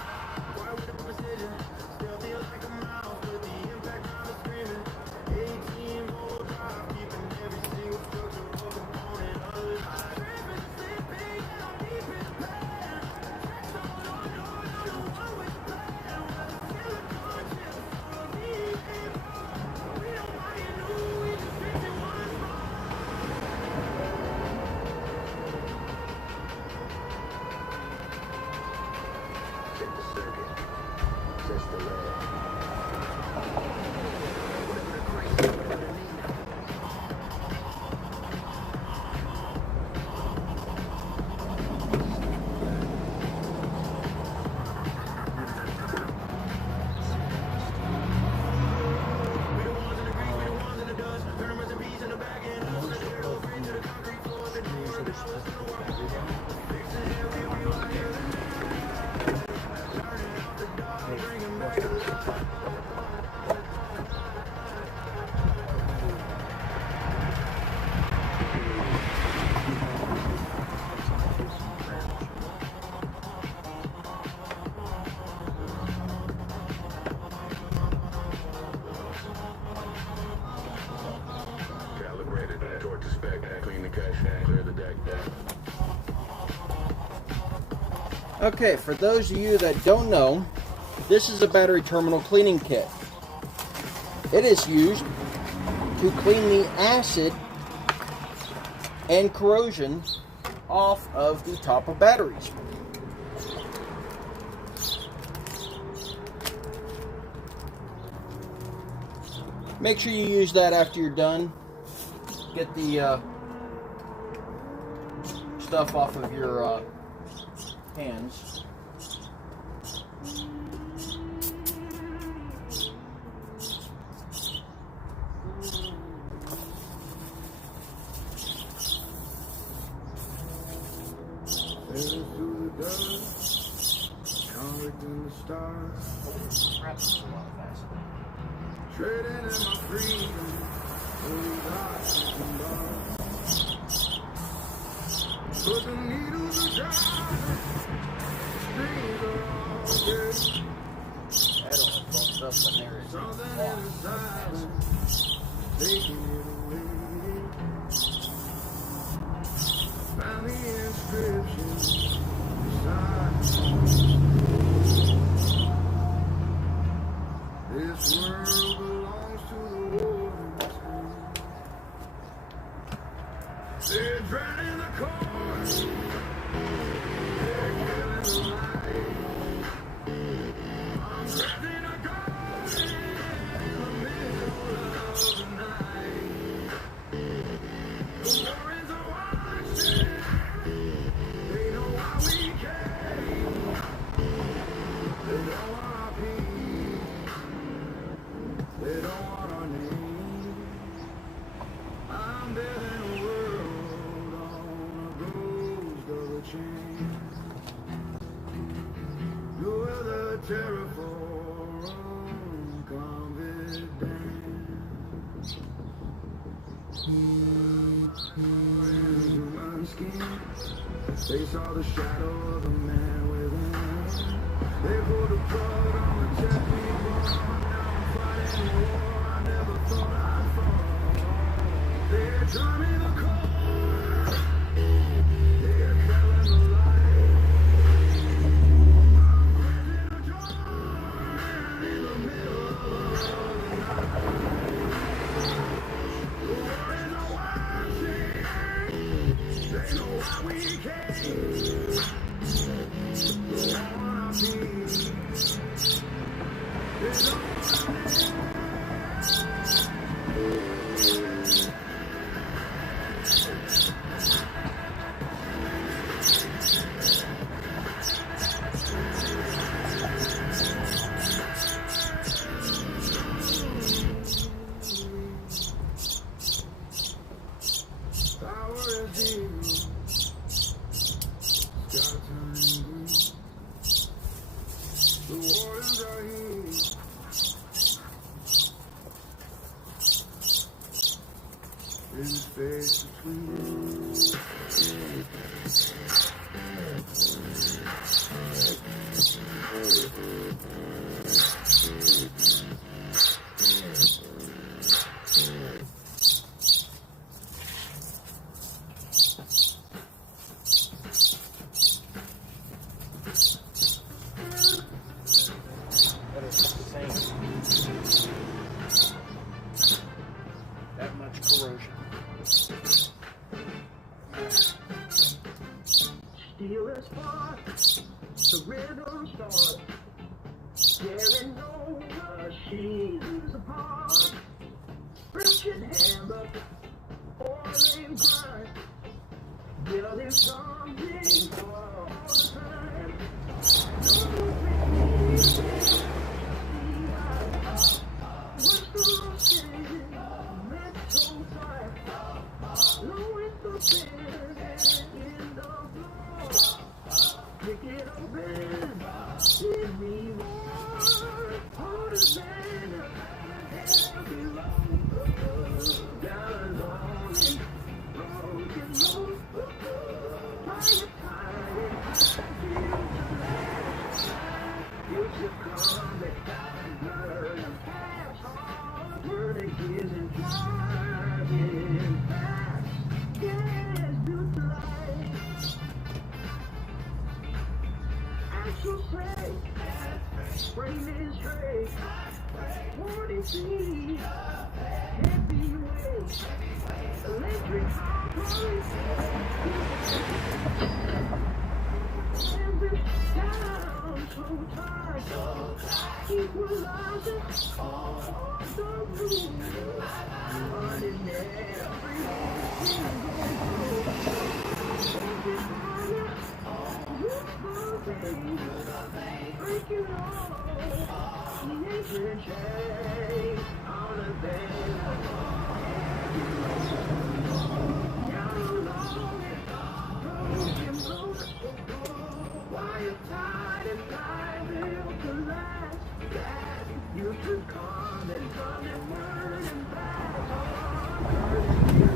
Why with the precision? Still feel like a mouse with the impact of the screaming. 18-volt drive, keeping every single structural component alive. Dreaming, sleeping, and I'm deep in pain. Tracks on, no one with plan. Whether feel a conscience or need. We don't want it new, we just fixing what's wrong. Check the circuit. Test the lab. Whatever the crazy underneath. We the ones in the grease, we the ones in the dust. Turn them as a bees in the bag and us. The dirt over into the concrete floor. The door, the dollars in the water. Fixing every wheel I hear the name. Turning off the dog, bringing back the light. Calibrated, torque to spec, clean the cache, clear the deck. Okay, for those of you that don't know, this is a battery terminal cleaning kit. It is used to clean the acid and corrosion off of the top of batteries. Make sure you use that after you're done. Get the stuff off of your hands. Sailing through the dust, convict in the stars. Trading in my freedom for these hearts and bars. But the needles are dry, strings are all good. That only bumped up when there is Something in the silence, taking it away. Found the inscription beside. This world belongs to the warriors. They're drowning the corn. They're killing the light. I'm drifting a garden in the middle of the night. The warriors are watching. They know why we came. They don't want our peace. They don't want our name. I'm building a world on a ghost of a chain. You're the terror for convict dance. Human skin. They saw the shadow of a man within. They pulled the plug on the jet we bought. Now I'm fighting a war I never thought I'd fall. They're drumming the core. The waters are here. In the space between. That is insane. That much corrosion. Steel is far, the rhythm starts, tearing over sheets apart. Friction hammer, oiling grind, building something for the time. What's the motion? Let's so tight. Low is the bend in the floor. Pick it open, give me more. Harder than a heavy load. Down along and broken road. Fire tired, you should come back and burn and pass hard. Burning gears and driving fast. Yes, built to life. Axle straight, frame is straight. 40 feet, heavyweight, electric highway. Down so tight, equalizer on the roof. Running every breaking all the ancient chain on a bed. Down along it, broken road. Wire tied and tied built to last. You should come and burn and fast. Burning you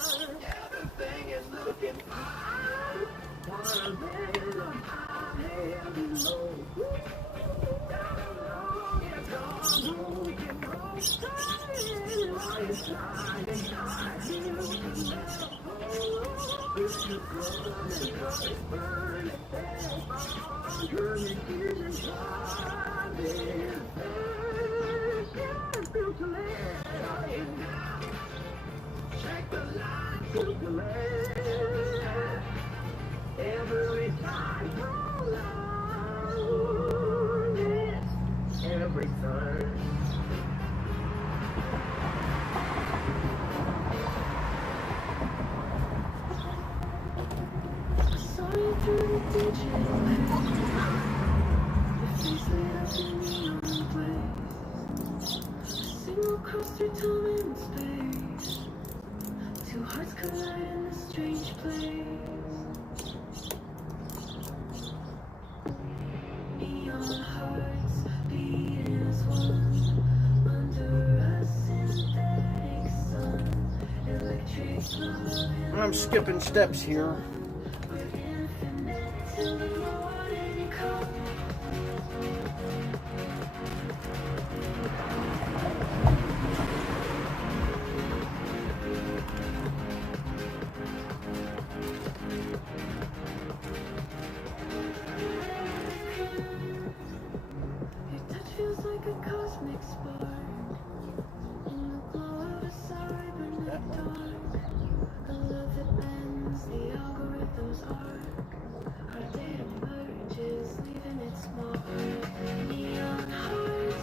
everything is looking fine. Wanna live on high, heavy low. Down along and down, broken road. While you're trying and trying, you should come and burn it fast. Burning gears and driving fast. Yeah, built to last. Check the line, built to last. Every time, roll on it. Every turn. Saw you through the ditches. Your face lit up in neon blaze. Signal crossed through time and space. Two hearts collide in this strange place. Neon hearts beating as one under a synthetic sun. Electric love. I'm skipping steps here. Till the morning comes. Your touch feels like a cosmic spark in the glow of a cybernetic dark. A love that bends the algorithm's arc. Our data merges, leaving its mark. Neon hearts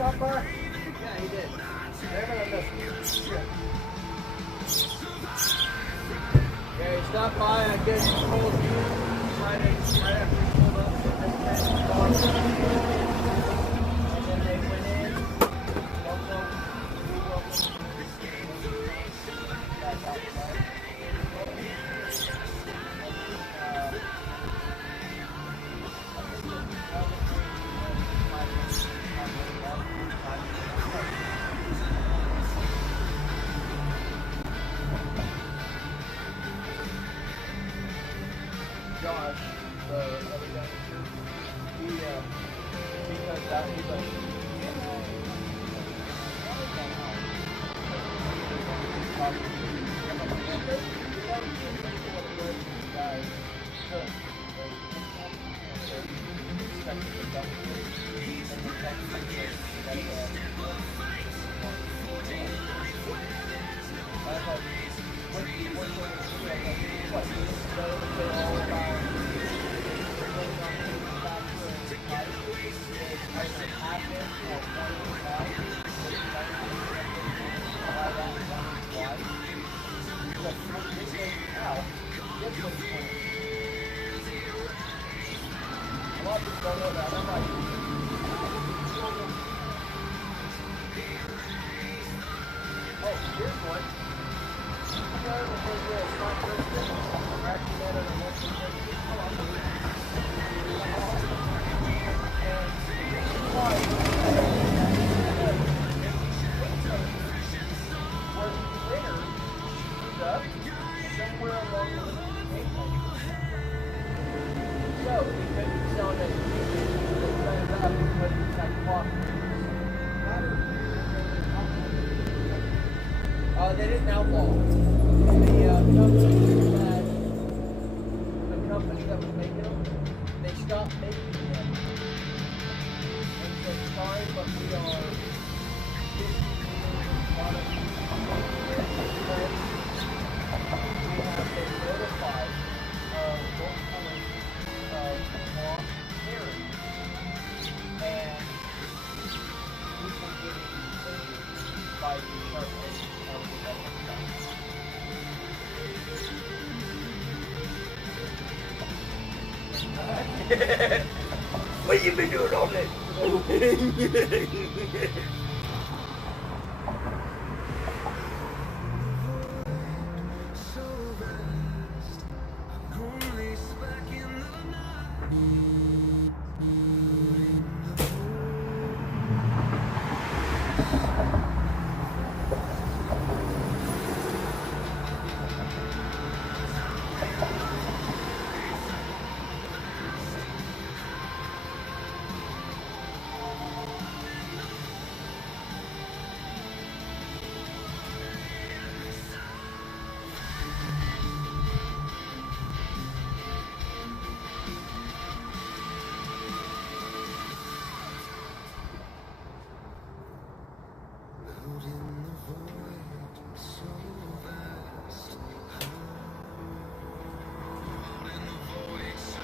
stop by? Yeah, he did. Yeah, he stopped by. I guess he told you right after he pulled up. And then they went in. Back outside. Josh, the other guy, he comes out, he's like, what Don't know that. I'm not. Oh, here's one. They didn't outlaw. The company that was making them, they stopped making them. And said, sorry, but we are discontinuing product. We have been notified of what's coming law hearing. And people getting injured by the sharp edge of the metal stuff. What you been doing all day? So vast, I'm only stuck in the night. Out in the void, so vast. Out in the void, so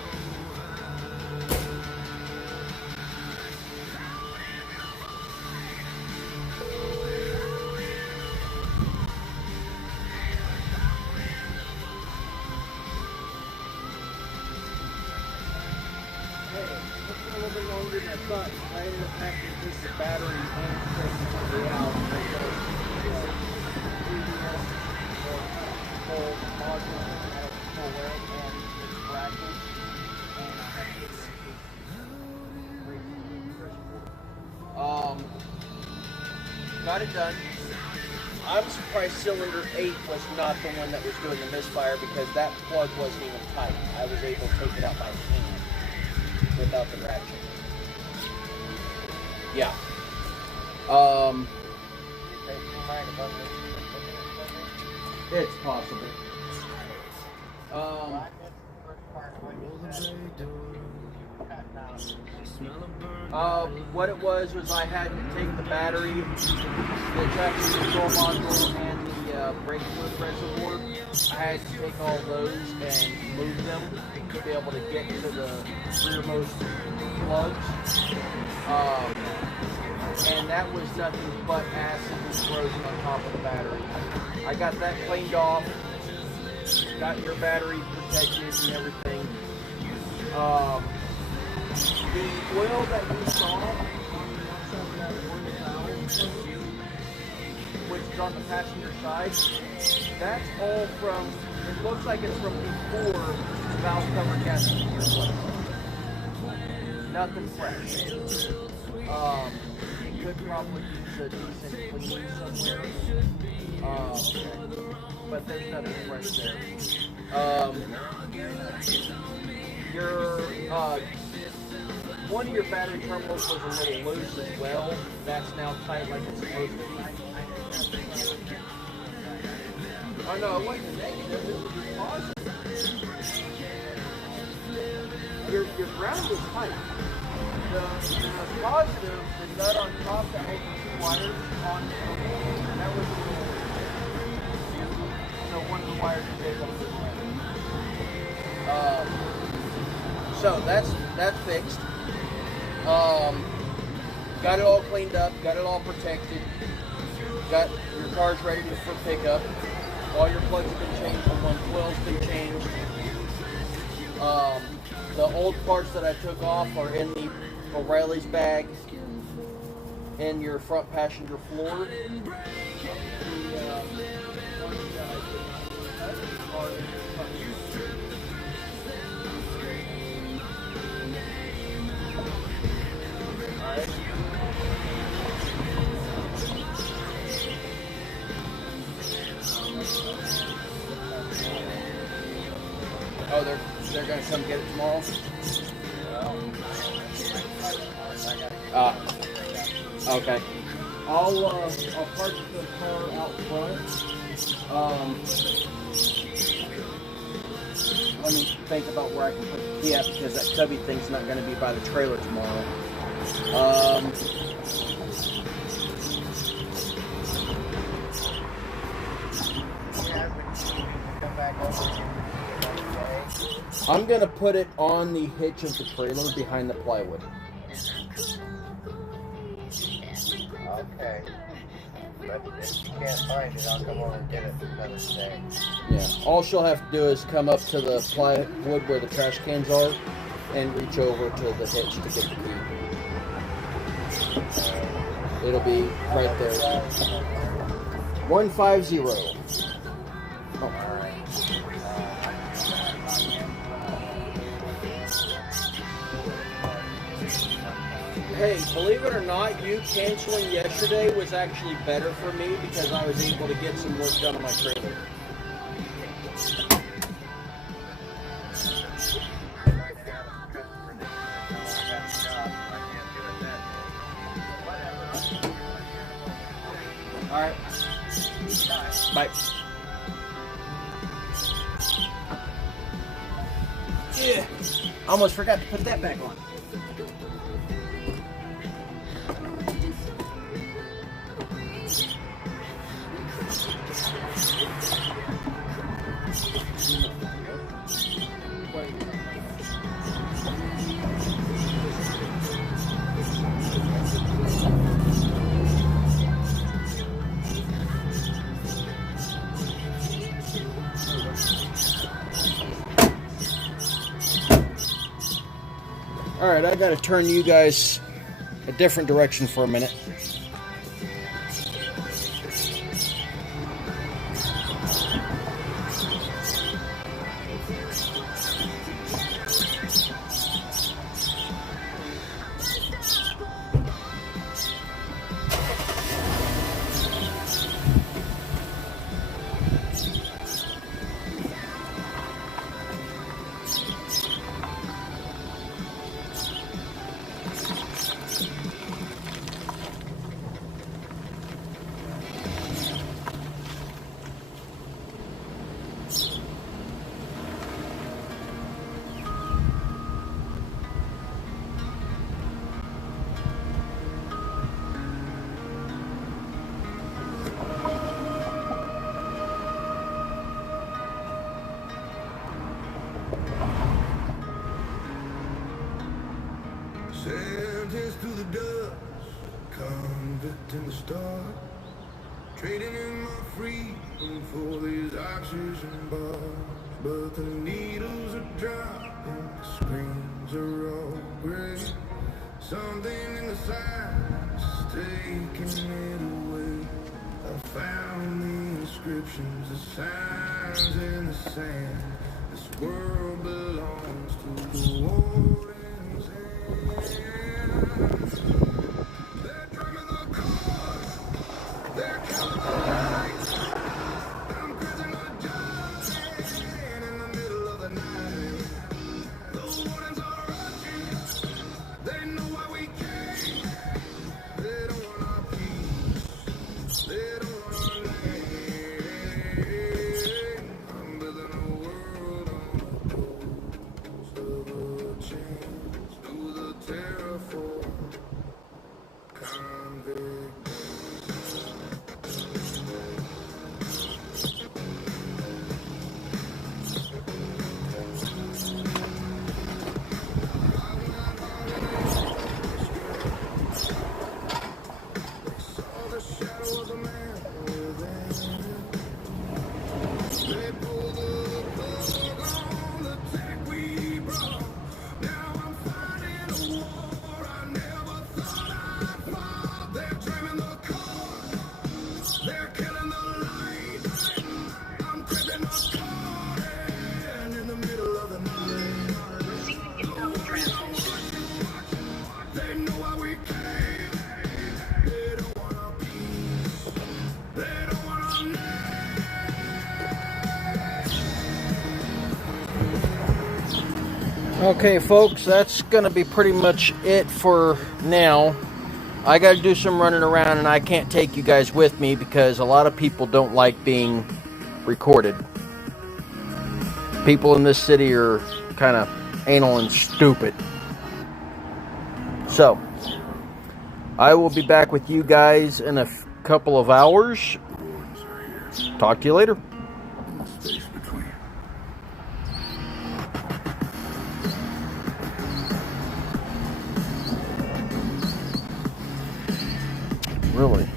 Hey, it took a little bit longer than I thought. I ended up having to take the battery and the out because full module had a full wear and it's cracking. And I had to get Got it done. I'm surprised cylinder 8 was not the one that was doing the misfire because that plug wasn't even tight. I was able to take it out by hand without the ratchet. Yeah. It's possible. What it was I had to take the battery, the traction control module, and the brake fluid reservoir. I had to take all those and move them to be able to get to the rearmost plugs. And that was nothing but acid and corrosion on top of the battery. I got that cleaned off, got your battery protected and everything. The oil that you saw, which is on the passenger side, that's all from, it looks like it's from before the valve cover gasket was. Nothing fresh. It could probably use a decent cleaning somewhere. But there's nothing fresh there. One of your battery terminals was a little loose as well. That's now tight like it's supposed to be. Oh no, it wasn't negative, it was positive. Your ground was tight. The positive, the nut on top that holds the two wires on, that was a little so one of the wires was able to so that's fixed. Got it all cleaned up, got it all protected, got your cars ready for pickup. All your plugs have been changed, the 112's been changed. The old parts that I took off are in the O'Reilly's bag in your front passenger floor. Oh, they're gonna come get it tomorrow. Okay. I'll park the car out front. Let me think about where I can put the key at because that cubby thing's not going to be by the trailer tomorrow. I'm going to put it on the hitch of the trailer behind the plywood. Okay. But if you can't find it, I'll come over and get it another day. Yeah. All she'll have to do is come up to the plywood where the trash cans are and reach over to the hitch to get the key. It'll be right there. 150. Oh. Hey, believe it or not, you canceling yesterday was actually better for me because I was able to get some work done on my trailer. All right. Bye. Yeah. Almost forgot to put that back on. All right, I got to turn you guys a different direction for a minute. Sentenced to the dust, convict in the start, trading in my freedom for these oxygen bars. But the needles are dropping, the screens are all gray. Something in the silence is taking it away. I found the inscriptions, the signs in the sand. This world belongs to the warden's hands. They're drumming the chords, they're counting the lights. I'm prisoner John in the middle of the night. The wardens are rushing, they know why we came. They don't want our peace, they don't want our name. I'm building a world on the coast of a chance. Do the terraform. Okay, folks, that's going to be pretty much it for now. I got to do some running around, and I can't take you guys with me because a lot of people don't like being recorded. People in this city are kind of anal and stupid. So, I will be back with you guys in a couple of hours. Talk to you later. Space between. Really?